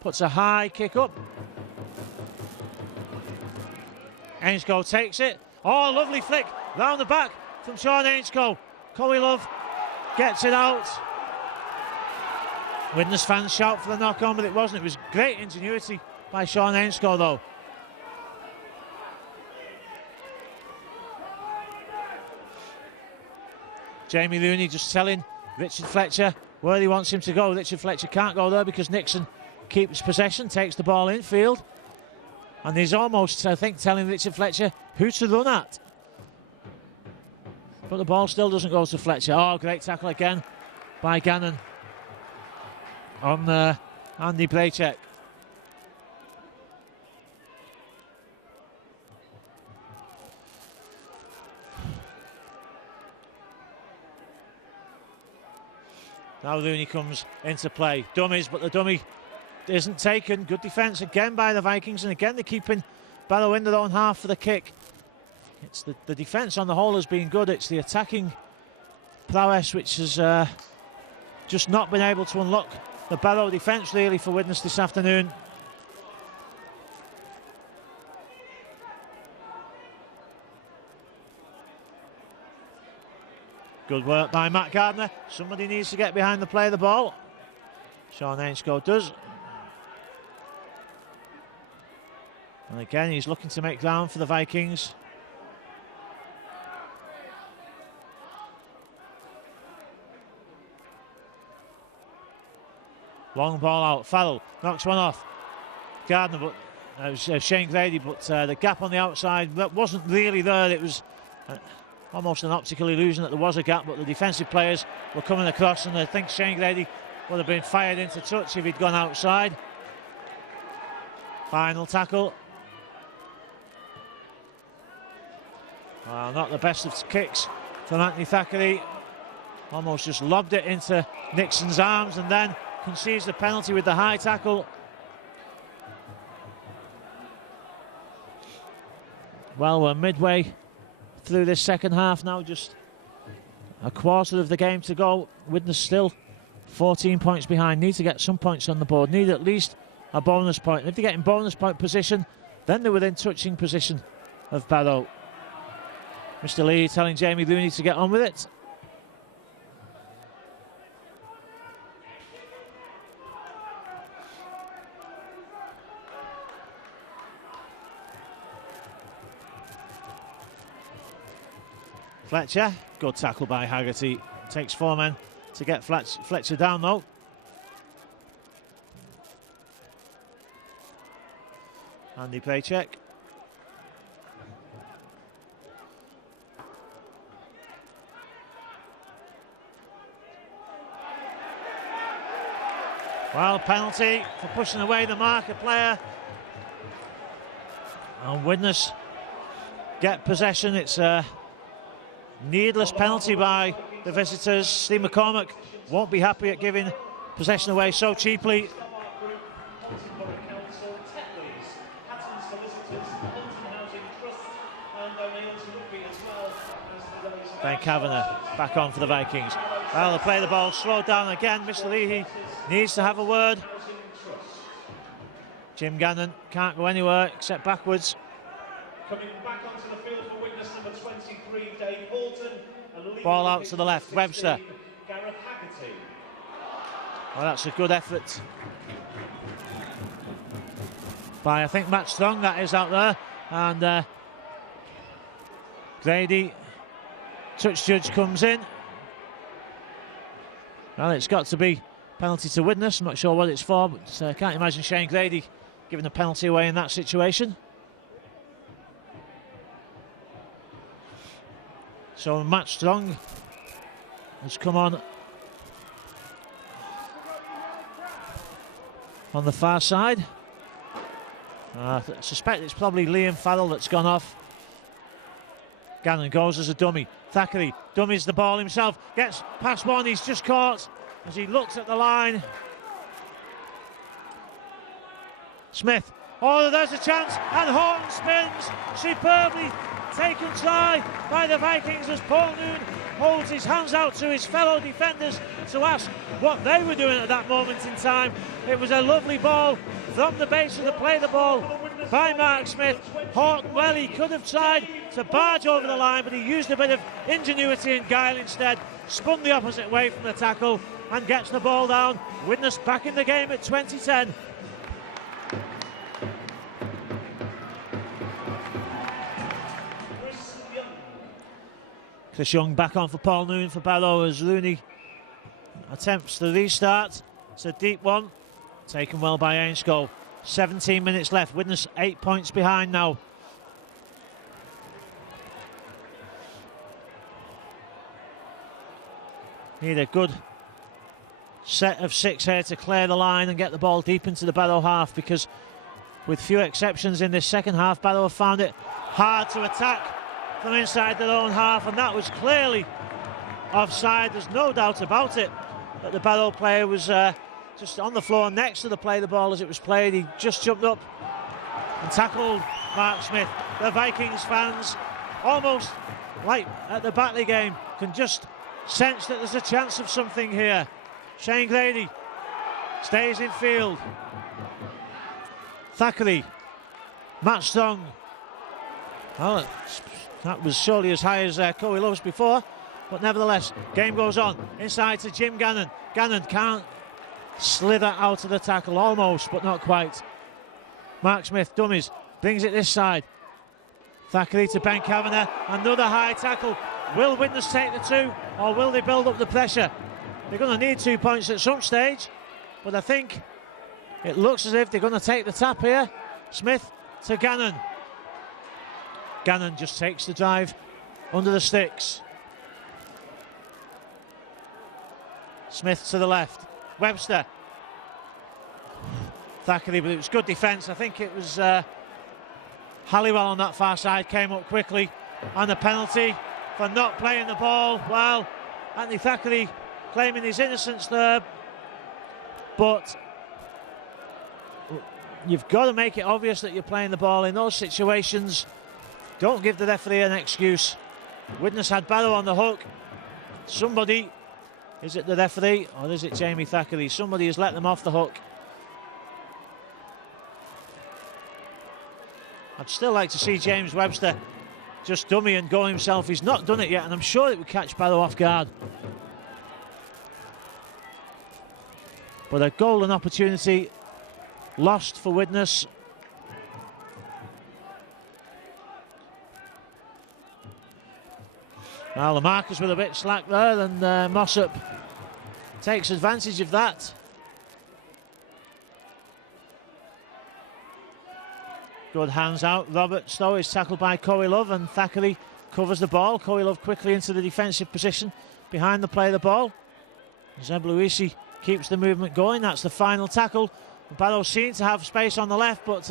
Puts a high kick up. Ainscough takes it. Oh, lovely flick round the back from Sean Ainscough. Koilov gets it out. Widnes fans shout for the knock-on, but it wasn't. It was great ingenuity by Sean Ainscough, though. Jamie Rooney just telling Richard Fletcher where he wants him to go. Richard Fletcher can't go there because Nixon keeps possession, takes the ball infield. And he's almost, I think, telling Richard Fletcher who to run at. But the ball still doesn't go to Fletcher. Oh, great tackle again by Gannon on Andy Blachek. Now Rooney comes into play. Dummies, but the dummy isn't taken. Good defence again by the Vikings, and again they're keeping Barrow in their own half for the kick. It's the defence on the whole has been good. It's the attacking prowess which has just not been able to unlock the Barrow defence really for Widnes this afternoon. Good work by Matt Gardner. Somebody needs to get behind the play of the ball. Sean Ainscough does. And again, he's looking to make ground for the Vikings. Long ball out. Farrell knocks one off. Gardner, but it was Shane Grady, but the gap on the outside that wasn't really there. It was almost an optical illusion that there was a gap, but the defensive players were coming across, and I think Shane Grady would have been fired into touch if he'd gone outside. Final tackle. Well, not the best of kicks from Anthony Thackeray. Almost just lobbed it into Nixon's arms and then concedes the penalty with the high tackle. Well, we're midway through this second half now, just a quarter of the game to go. Widnes still 14 points behind. Need to get some points on the board. Need at least a bonus point. And if they get in bonus point position, then they're within touching position of Barrow. Mr. Lee telling Jamie Looney to get on with it. Fletcher, good tackle by Haggerty. Takes 4 men to get Fletcher down though. Andy Paycheck. Well, penalty for pushing away the marker player. And Widnes get possession. It's a needless penalty by the visitors. Steve McCormack won't be happy at giving possession away so cheaply. Ben Kavanagh back on for the Vikings. Well, they play the ball, slowed down again. Mr. Leahy needs to have a word. Jim Gannon can't go anywhere except backwards. Coming back onto the field for Widnes, number 23, Dave Bolton. Ball out to the left, Webster. Gareth Haggerty. Well, that's a good effort by, I think, Matt Strong, that is out there. And Grady, touch judge comes in. Well, it's got to be penalty to Widnes. I'm not sure what it's for, but I can't imagine Shane Grady giving a penalty away in that situation. So Matt Strong has come on the far side. I suspect it's probably Liam Farrell that's gone off. Gannon goes as a dummy. Thackeray dummies the ball himself, gets past one, he's just caught as he looks at the line. Smith, oh, there's a chance, and Horton spins, superbly taken try by the Vikings as Paul Noon holds his hands out to his fellow defenders to ask what they were doing at that moment in time. It was a lovely ball from the base of the play the ball by Mark Smith. Horton, well, he could have tried to barge over the line, but he used a bit of ingenuity and guile instead, spun the opposite way from the tackle and gets the ball down. Widnes back in the game at 20-10. Chris Young back on for Paul Noon for Barrow as Looney attempts the restart. It's a deep one, taken well by Ainscough. 17 minutes left, Widnes 8 points behind now. Need a good set of 6 here to clear the line and get the ball deep into the Barrow half, because with few exceptions in this second half, Barrow have found it hard to attack from inside their own half, and that was clearly offside. There's no doubt about it that the Barrow player was just on the floor next to the play the ball as it was played. He just jumped up and tackled Mark Smith. The Vikings fans, almost like at the Batley game, can just sense that there's a chance of something here. Shane Grady stays in field. Thackeray, Matt Strong. Well, that was surely as high as Corey Loves before. But nevertheless, game goes on. Inside to Jim Gannon. Gannon can't slither out of the tackle, almost, but not quite. Mark Smith, dummies, brings it this side. Thackeray to Ben Kavanagh, another high tackle. Will Widnes take the 2, or will they build up the pressure? They're going to need 2 points at some stage, but I think it looks as if they're going to take the tap here. Smith to Gannon. Gannon just takes the drive under the sticks. Smith to the left. Webster. Thackeray, but it was good defence. I think it was Halliwell on that far side came up quickly. And the penalty for not playing the ball. Well, Anthony Thackeray claiming his innocence there. But you've got to make it obvious that you're playing the ball in those situations. Don't give the referee an excuse. Widnes had Barrow on the hook. Somebody, is it the referee or is it Jamie Thackeray? Somebody has let them off the hook. I'd still like to see James Webster just dummy and go himself. He's not done it yet, and I'm sure it would catch Barrow off guard. But a golden opportunity lost for Widnes. Well, the markers were a bit slack there, and Mossop takes advantage of that. Good hands out. Robert Stowe is tackled by Corey Love, and Thackeray covers the ball. Corey Love quickly into the defensive position behind the play of the ball. Zeb Luisi keeps the movement going. That's the final tackle. Barrow seems to have space on the left, but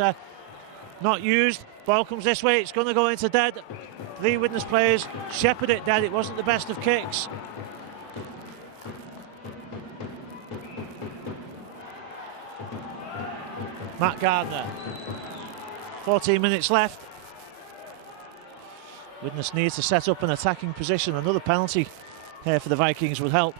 not used. Ball comes this way. It's going to go into dead. 3 Widnes players shepherd it dead. It wasn't the best of kicks. Matt Gardner. 14 minutes left. Widnes needs to set up an attacking position. Another penalty here for the Vikings would help.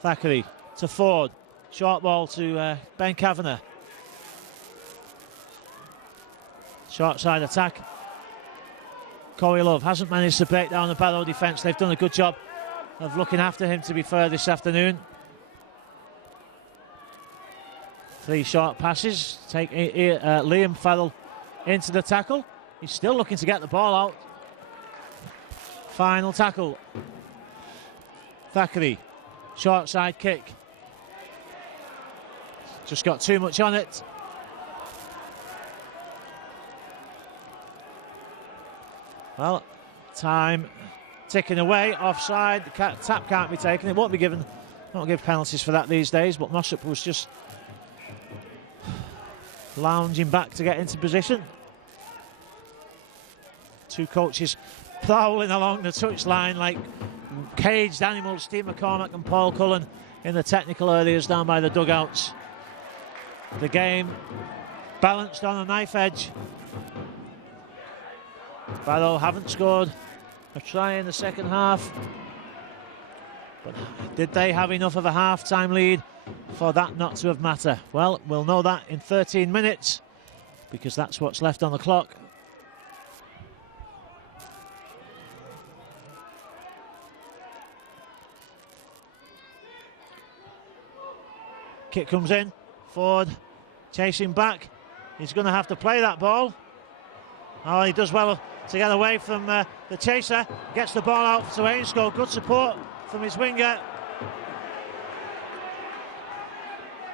Thackeray to Ford. Short ball to Ben Kavanagh. Short side attack. Corey Love hasn't managed to break down the Barrow defence. They've done a good job of looking after him, to be fair, this afternoon. 3 short passes. Take Liam Farrell into the tackle. He's still looking to get the ball out. Final tackle. Thackeray. Short side kick. Just got too much on it. Well, time ticking away. Offside. The tap can't be taken. It won't be given. Don't give penalties for that these days. But Mossop was just lounging back to get into position. 2 coaches prowling along the touchline like caged animals. Steve McCormack and Paul Cullen in the technical areas down by the dugouts. The game balanced on a knife edge. Barrow haven't scored a try in the second half. But did they have enough of a half-time lead for that not to have mattered? Well, we'll know that in 13 minutes because that's what's left on the clock. Kick comes in. Ford chasing back. He's going to have to play that ball. Oh, he does well to get away from the chaser. Gets the ball out to Ainscough. Good support from his winger.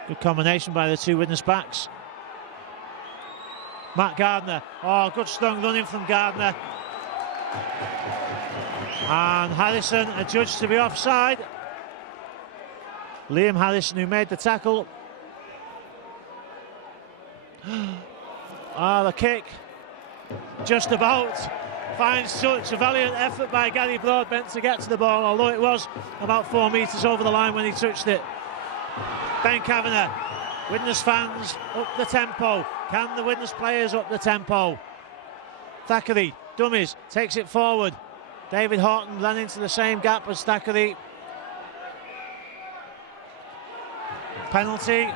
Good combination by the 2 Widnes backs. Matt Gardner. Oh, good strong running from Gardner. And Harrison adjudged to be offside. Liam Harrison, who made the tackle. The kick just about finds touch. A valiant effort by Gary Broadbent to get to the ball, although it was about 4 metres over the line when he touched it. Ben Kavanagh. Widnes fans up the tempo. Can the Widnes players up the tempo? Thackeray, dummies, takes it forward. David Horton ran into the same gap as Thackeray. Penalty.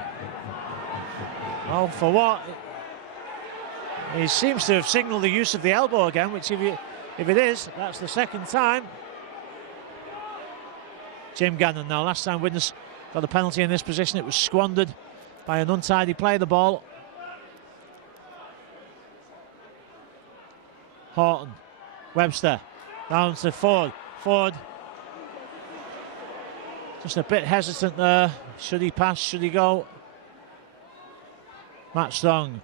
Oh, for what? He seems to have signalled the use of the elbow again, which if it is, that's the second time. Jim Gannon now. Last time Widnes got a penalty in this position, it was squandered by an untidy play of the ball. Horton, Webster, down to Ford. Ford just a bit hesitant there. Should he pass? Should he go? Matt Strong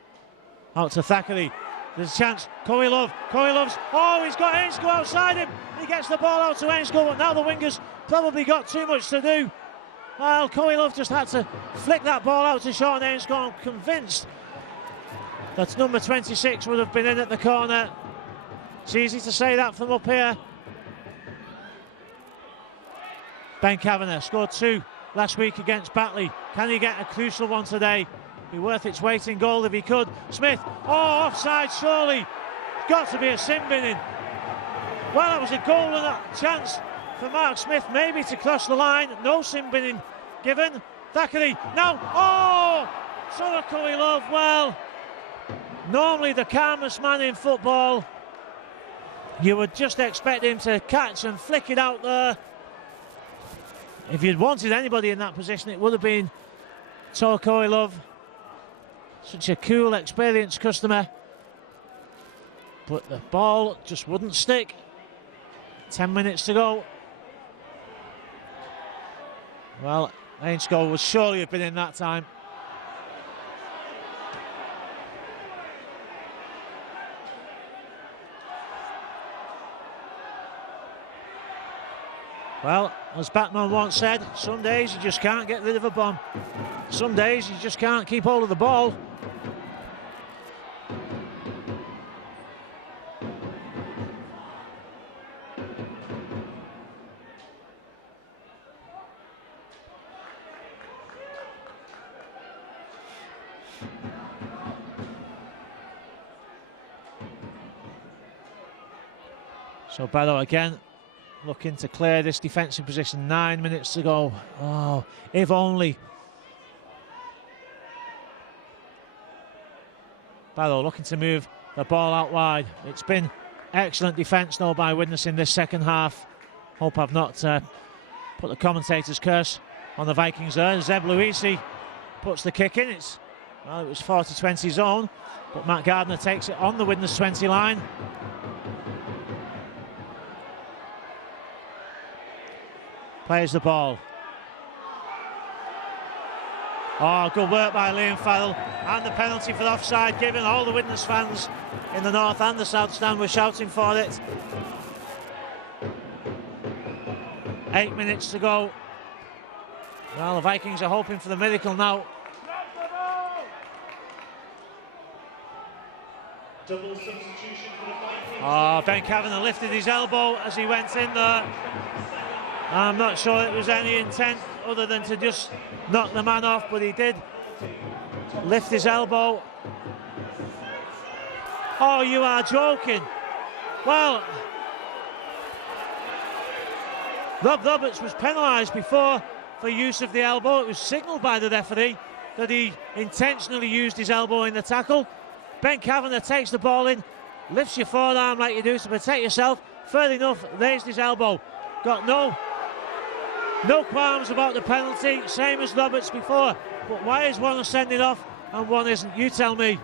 out to Thackeray. There's a chance. Corey Love's. Oh, he's got Ainscough outside him. He gets the ball out to Ainscough, but now the wingers probably got too much to do. Well, Corey Love just had to flick that ball out to Sean Ainscough. I'm convinced that number 26 would have been in at the corner. It's easy to say that from up here. Ben Kavanagh scored 2 last week against Batley. Can he get a crucial one today? Be worth its weight in gold if he could. Smith, oh, offside surely. It's got to be a sin binning. Well, that was a goal and a chance for Mark Smith maybe to cross the line. No sin binning given. Thackeray, now, oh! So Corey Love, well, normally the calmest man in football. You would just expect him to catch and flick it out there. If you'd wanted anybody in that position, it would have been Corey Love. Such a cool, experienced customer. But the ball just wouldn't stick. 10 minutes to go. Well, Ainscough would surely have been in that time. Well, as Batman once said, some days you just can't get rid of a bomb. Some days you just can't keep hold of the ball. So Barrow again looking to clear this defensive position. 9 minutes to go. Oh, if only. Barrow looking to move the ball out wide. It's been excellent defence though by Widnes in this second half. Hope I've not put the commentator's curse on the Vikings there. Zeb Luisi puts the kick in. It was 40-20 zone, but Matt Gardner takes it on the Widnes 20 line. Plays the ball. Oh, good work by Liam Farrell. And the penalty for offside given. All the Widnes fans in the north and the south stand were shouting for it. 8 minutes to go. Well, the Vikings are hoping for the miracle now. Double substitution for the Vikings. Oh, Ben Kavanagh lifted his elbow as he went in there. I'm not sure it was any intent other than to just knock the man off, but he did lift his elbow. Oh, you are joking. Well, Rob Roberts was penalised before for use of the elbow. It was signalled by the referee that he intentionally used his elbow in the tackle. Ben Kavanagh takes the ball in, lifts your forearm like you do to protect yourself. Fair enough, raised his elbow. Got no qualms about the penalty, same as Roberts before. But why is one sending off and one isn't? You tell me.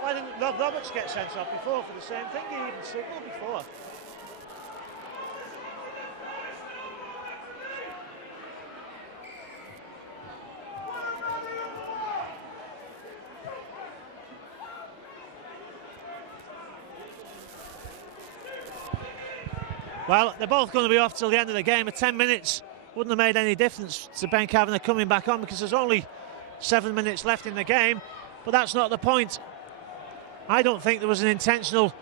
Why didn't Rob Roberts get sent off before for the same thing? He even signalled before. Well, they're both going to be off till the end of the game. 10 minutes wouldn't have made any difference to Ben Kavanagh coming back on because there's only 7 minutes left in the game. But that's not the point. I don't think there was an intentional,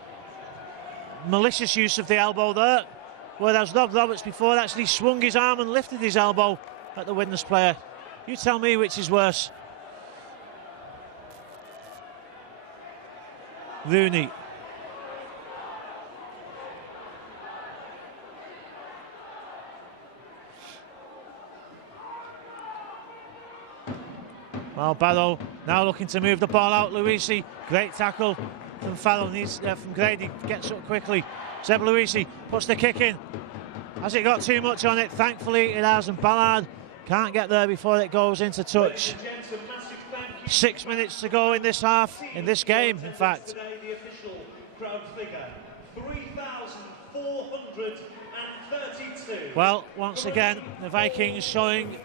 malicious use of the elbow there. Whereas Rob Roberts before actually swung his arm and lifted his elbow at the Widnes player. You tell me which is worse. Rooney. Well, Barrow now looking to move the ball out. Luisi, great tackle from Farrell. From Grady, gets up quickly. Seb Luisi puts the kick in. Has it got too much on it? Thankfully it has, and Ballard can't get there before it goes into touch. 6 minutes to go in this half, in this game, in fact. The official crowd figure, 3,432. Well, once again, the Vikings showing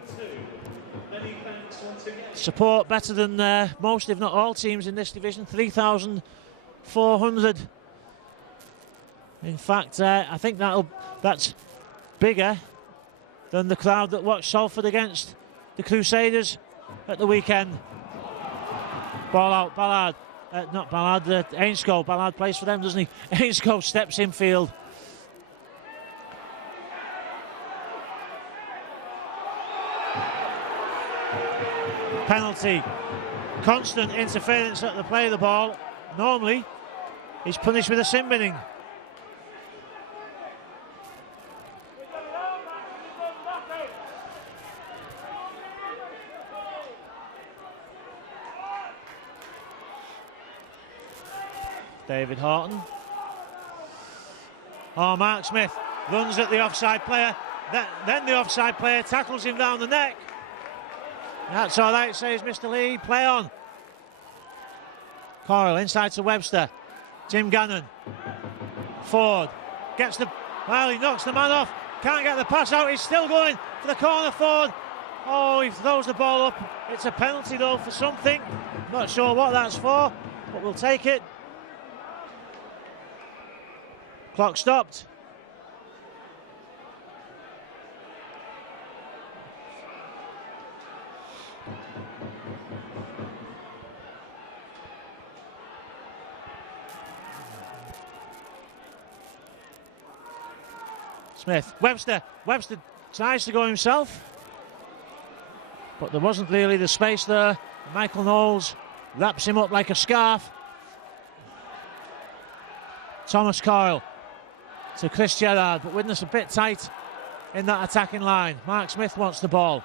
support better than most, if not all, teams in this division. 3,400. In fact, I think that's bigger than the crowd that watched Salford against the Crusaders at the weekend. Ball out, Ballard. Not Ballard, Ainscough. Ballard plays for them, doesn't he? Ainscough steps in field. Penalty. Constant interference at the play of the ball. Normally, he's punished with a sin binning. David Horton. Oh, Mark Smith runs at the offside player. Then the offside player tackles him down the neck. That's all right, says Mr. Lee. Play on. Coyle inside to Webster. Jim Gannon. Ford gets the... Well, he knocks the man off. Can't get the pass out. He's still going for the corner. Ford. Oh, he throws the ball up. It's a penalty, though, for something. Not sure what that's for, but we'll take it. Clock stopped. Smith. Webster tries to go himself, but there wasn't really the space there. Michael Knowles wraps him up like a scarf. Thomas Coyle to Chris Gerrard, but Widnes a bit tight in that attacking line. Mark Smith wants the ball.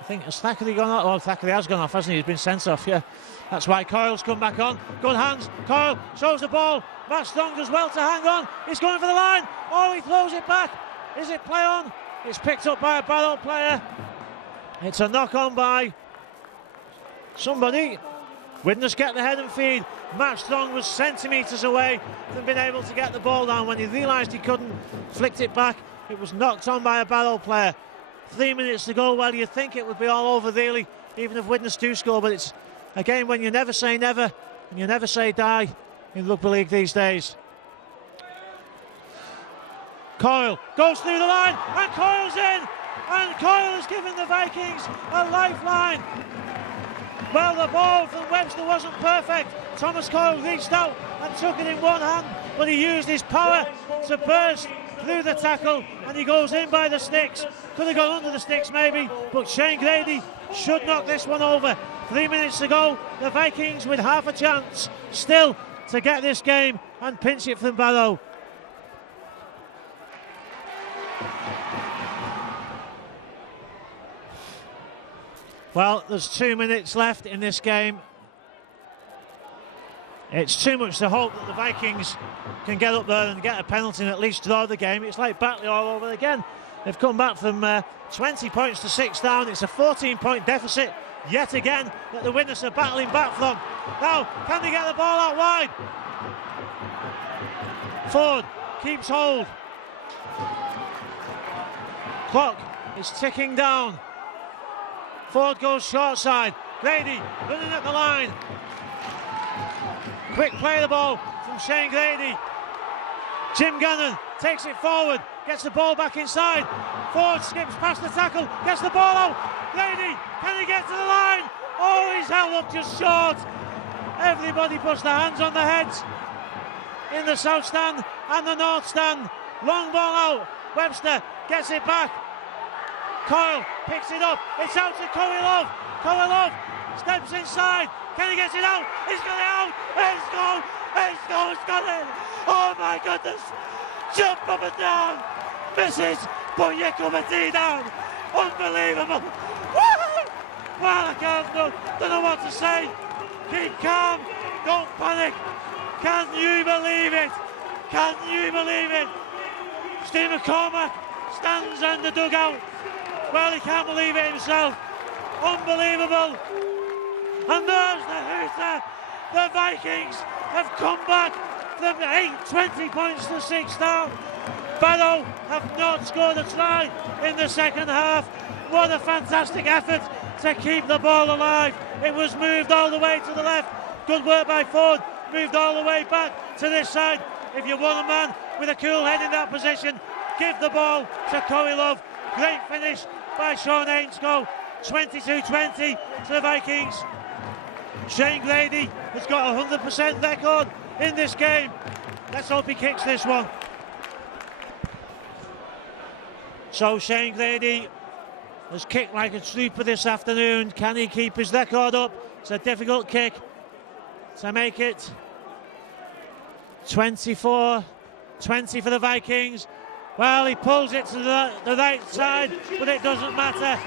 I think, has Thackeray gone off? Oh, Thackeray has gone off, hasn't he? He's been sent off, yeah. That's why Coyle's come back on. Good hands. Coyle shows the ball. Matt Strong does well to hang on. He's going for the line. Oh, he throws it back. Is it play on? It's picked up by a Barrow player. It's a knock on by somebody. Widnes get the head and feed. Matt Strong was centimetres away from being able to get the ball down. When he realised he couldn't, flicked it back. It was knocked on by a Barrow player. 3 minutes to go. Well, you'd think it would be all over really, even if Widnes do score, but it's a game when you never say never and you never say die in rugby league these days. Coyle goes through the line and Coyle's in, and Coyle has given the Vikings a lifeline. Well, the ball from Webster wasn't perfect. Thomas Coyle reached out and took it in one hand, but he used his power to burst through the tackle, and he goes in by the sticks. Could have gone under the sticks maybe, but Shane Grady should knock this one over. 3 minutes to go. The Vikings with half a chance still to get this game and pinch it from Barrow. Well, there's 2 minutes left in this game. It's too much to hope that the Vikings can get up there and get a penalty and at least draw the game. It's like Batley all over again. They've come back from 20 points to 6 down. It's a 14-point deficit yet again that the Widnes are battling back from. Now, can they get the ball out wide? Ford keeps hold. Clock is ticking down. Ford goes short side. Grady running at the line. Quick play the ball from Shane Grady. Jim Gannon takes it forward, gets the ball back inside. Ford skips past the tackle, gets the ball out. Grady, can he get to the line? Oh, he's held up just short. Everybody puts their hands on their heads in the south stand and the north stand. Long ball out. Webster gets it back. Coyle picks it up. It's out to Koilov. Koilov steps inside. Can he get it out? He's got it out. Let's go. He's got it! Oh my goodness! Jump up and down! Misses! Put your cup of tea down! Unbelievable! Woo! Well, I don't know what to say. Keep calm, don't panic. Can you believe it? Can you believe it? Steve McCormack stands in the dugout. Well, he can't believe it himself. Unbelievable. And there's the hooter. The Vikings have come back from 20 points to 6 down. Barrow have not scored a try in the second half. What a fantastic effort to keep the ball alive. It was moved all the way to the left. Good work by Ford. Moved all the way back to this side. If you want a man with a cool head in that position, give the ball to Corey Love. Great finish by Sean Ainscough. 22-20 to the Vikings. Shane Grady has got a 100% record in this game. Let's hope he kicks this one. So Shane Grady has kicked like a trooper this afternoon. Can he keep his record up? It's a difficult kick to make it 24-20 for the Vikings. Well, he pulls it to the right side, but it doesn't matter.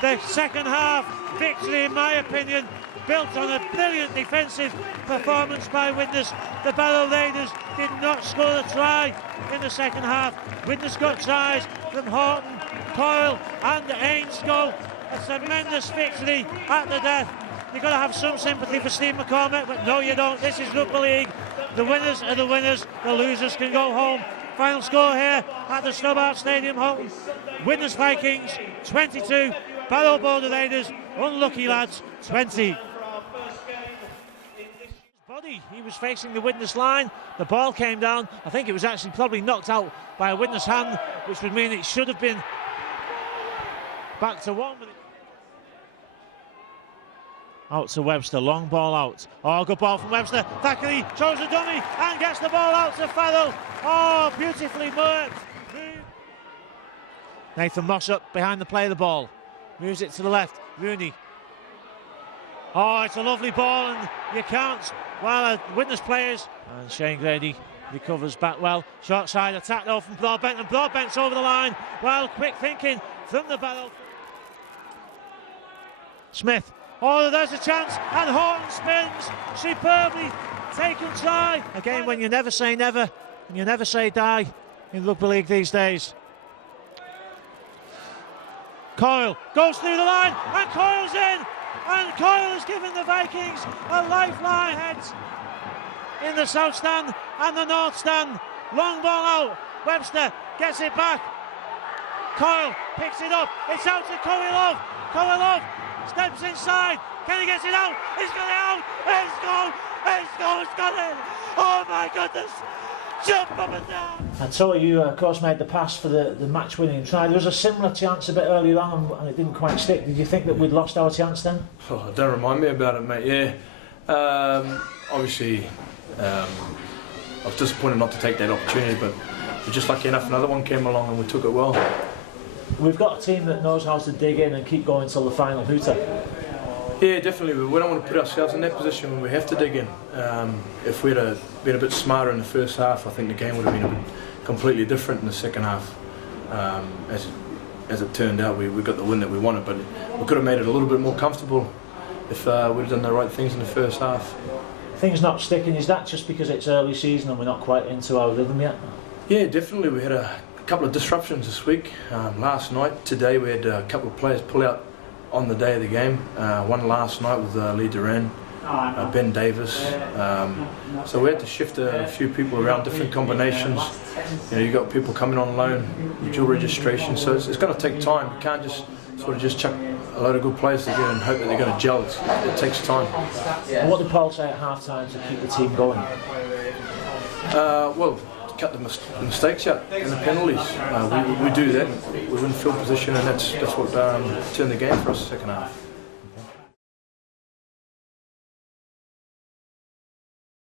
The second half victory, in my opinion, built on a brilliant defensive performance by Widnes. The Barrow Raiders did not score a try in the second half. Widnes got tries from Horton, Coyle and Ainscough. A tremendous victory at the death. You've got to have some sympathy for Steve McCormack, but no, you don't. This is rugby league. The winners are the winners. The losers can go home. Final score here at the Stobart Stadium, Horton. Widnes Vikings 22, Barrow Border Raiders, unlucky lads, 20. He was facing the Widnes line. The ball came down. I think it was actually probably knocked out by a Widnes hand, which would mean it should have been back to one. Out to Webster, long ball out. Oh, good ball from Webster. Thackeray throws a dummy and gets the ball out to Farrell. Oh, beautifully worked. Nathan Moss up behind the play of the ball. Moves it to the left. Rooney. Oh, it's a lovely ball, and you can't. Well, Widnes players. And Shane Grady recovers back well. Short side attack though from Broadbent, and Broadbent's over the line. Well, quick thinking from the Barrow. Smith. Oh, there's a chance, and Horton spins. Superbly taken try. Again, when you never say never, and you never say die in rugby league these days. Coyle goes through the line, and Coyle's in. And Coyle has given the Vikings a lifeline. Heads in the south stand and the north stand. Long ball out. Webster gets it back. Coyle picks it up. It's out to Corey Love. Corey Love steps inside. Can he get it out? He's got it out. It's gone. It's gone. It's got it. Oh my goodness. Jump up and down. I told you, of course, made the pass for the match-winning try. There was a similar chance a bit earlier on, and it didn't quite stick. Did you think that we'd lost our chance then? Oh, don't remind me about it, mate. Yeah, obviously, I was disappointed not to take that opportunity, but we're just lucky enough another one came along and we took it well. We've got a team that knows how to dig in and keep going until the final hooter. Yeah, definitely. We don't want to put ourselves in that position when we have to dig in. If we'd have been a bit smarter in the first half, I think the game would have been a bit completely different in the second half. As it turned out, we got the win that we wanted, but we could have made it a little bit more comfortable if we'd have done the right things in the first half. Things not sticking, is that just because it's early season and we're not quite into our rhythm yet? Yeah, definitely. We had a couple of disruptions this week. Last night, today we had a couple of players pull out on the day of the game. One last night with Lee Duran, Ben Davis. So we had to shift a few people around, different combinations. You know, you got people coming on loan, dual registration. So it's going to take time. You can't just sort of just chuck a load of good players together and hope that they're going to gel. It takes time. And what did Paul say at half time to keep the team going? Well, cut the mistakes out and the penalties. We do that. We win field position, and that's what turned the game for us the second half.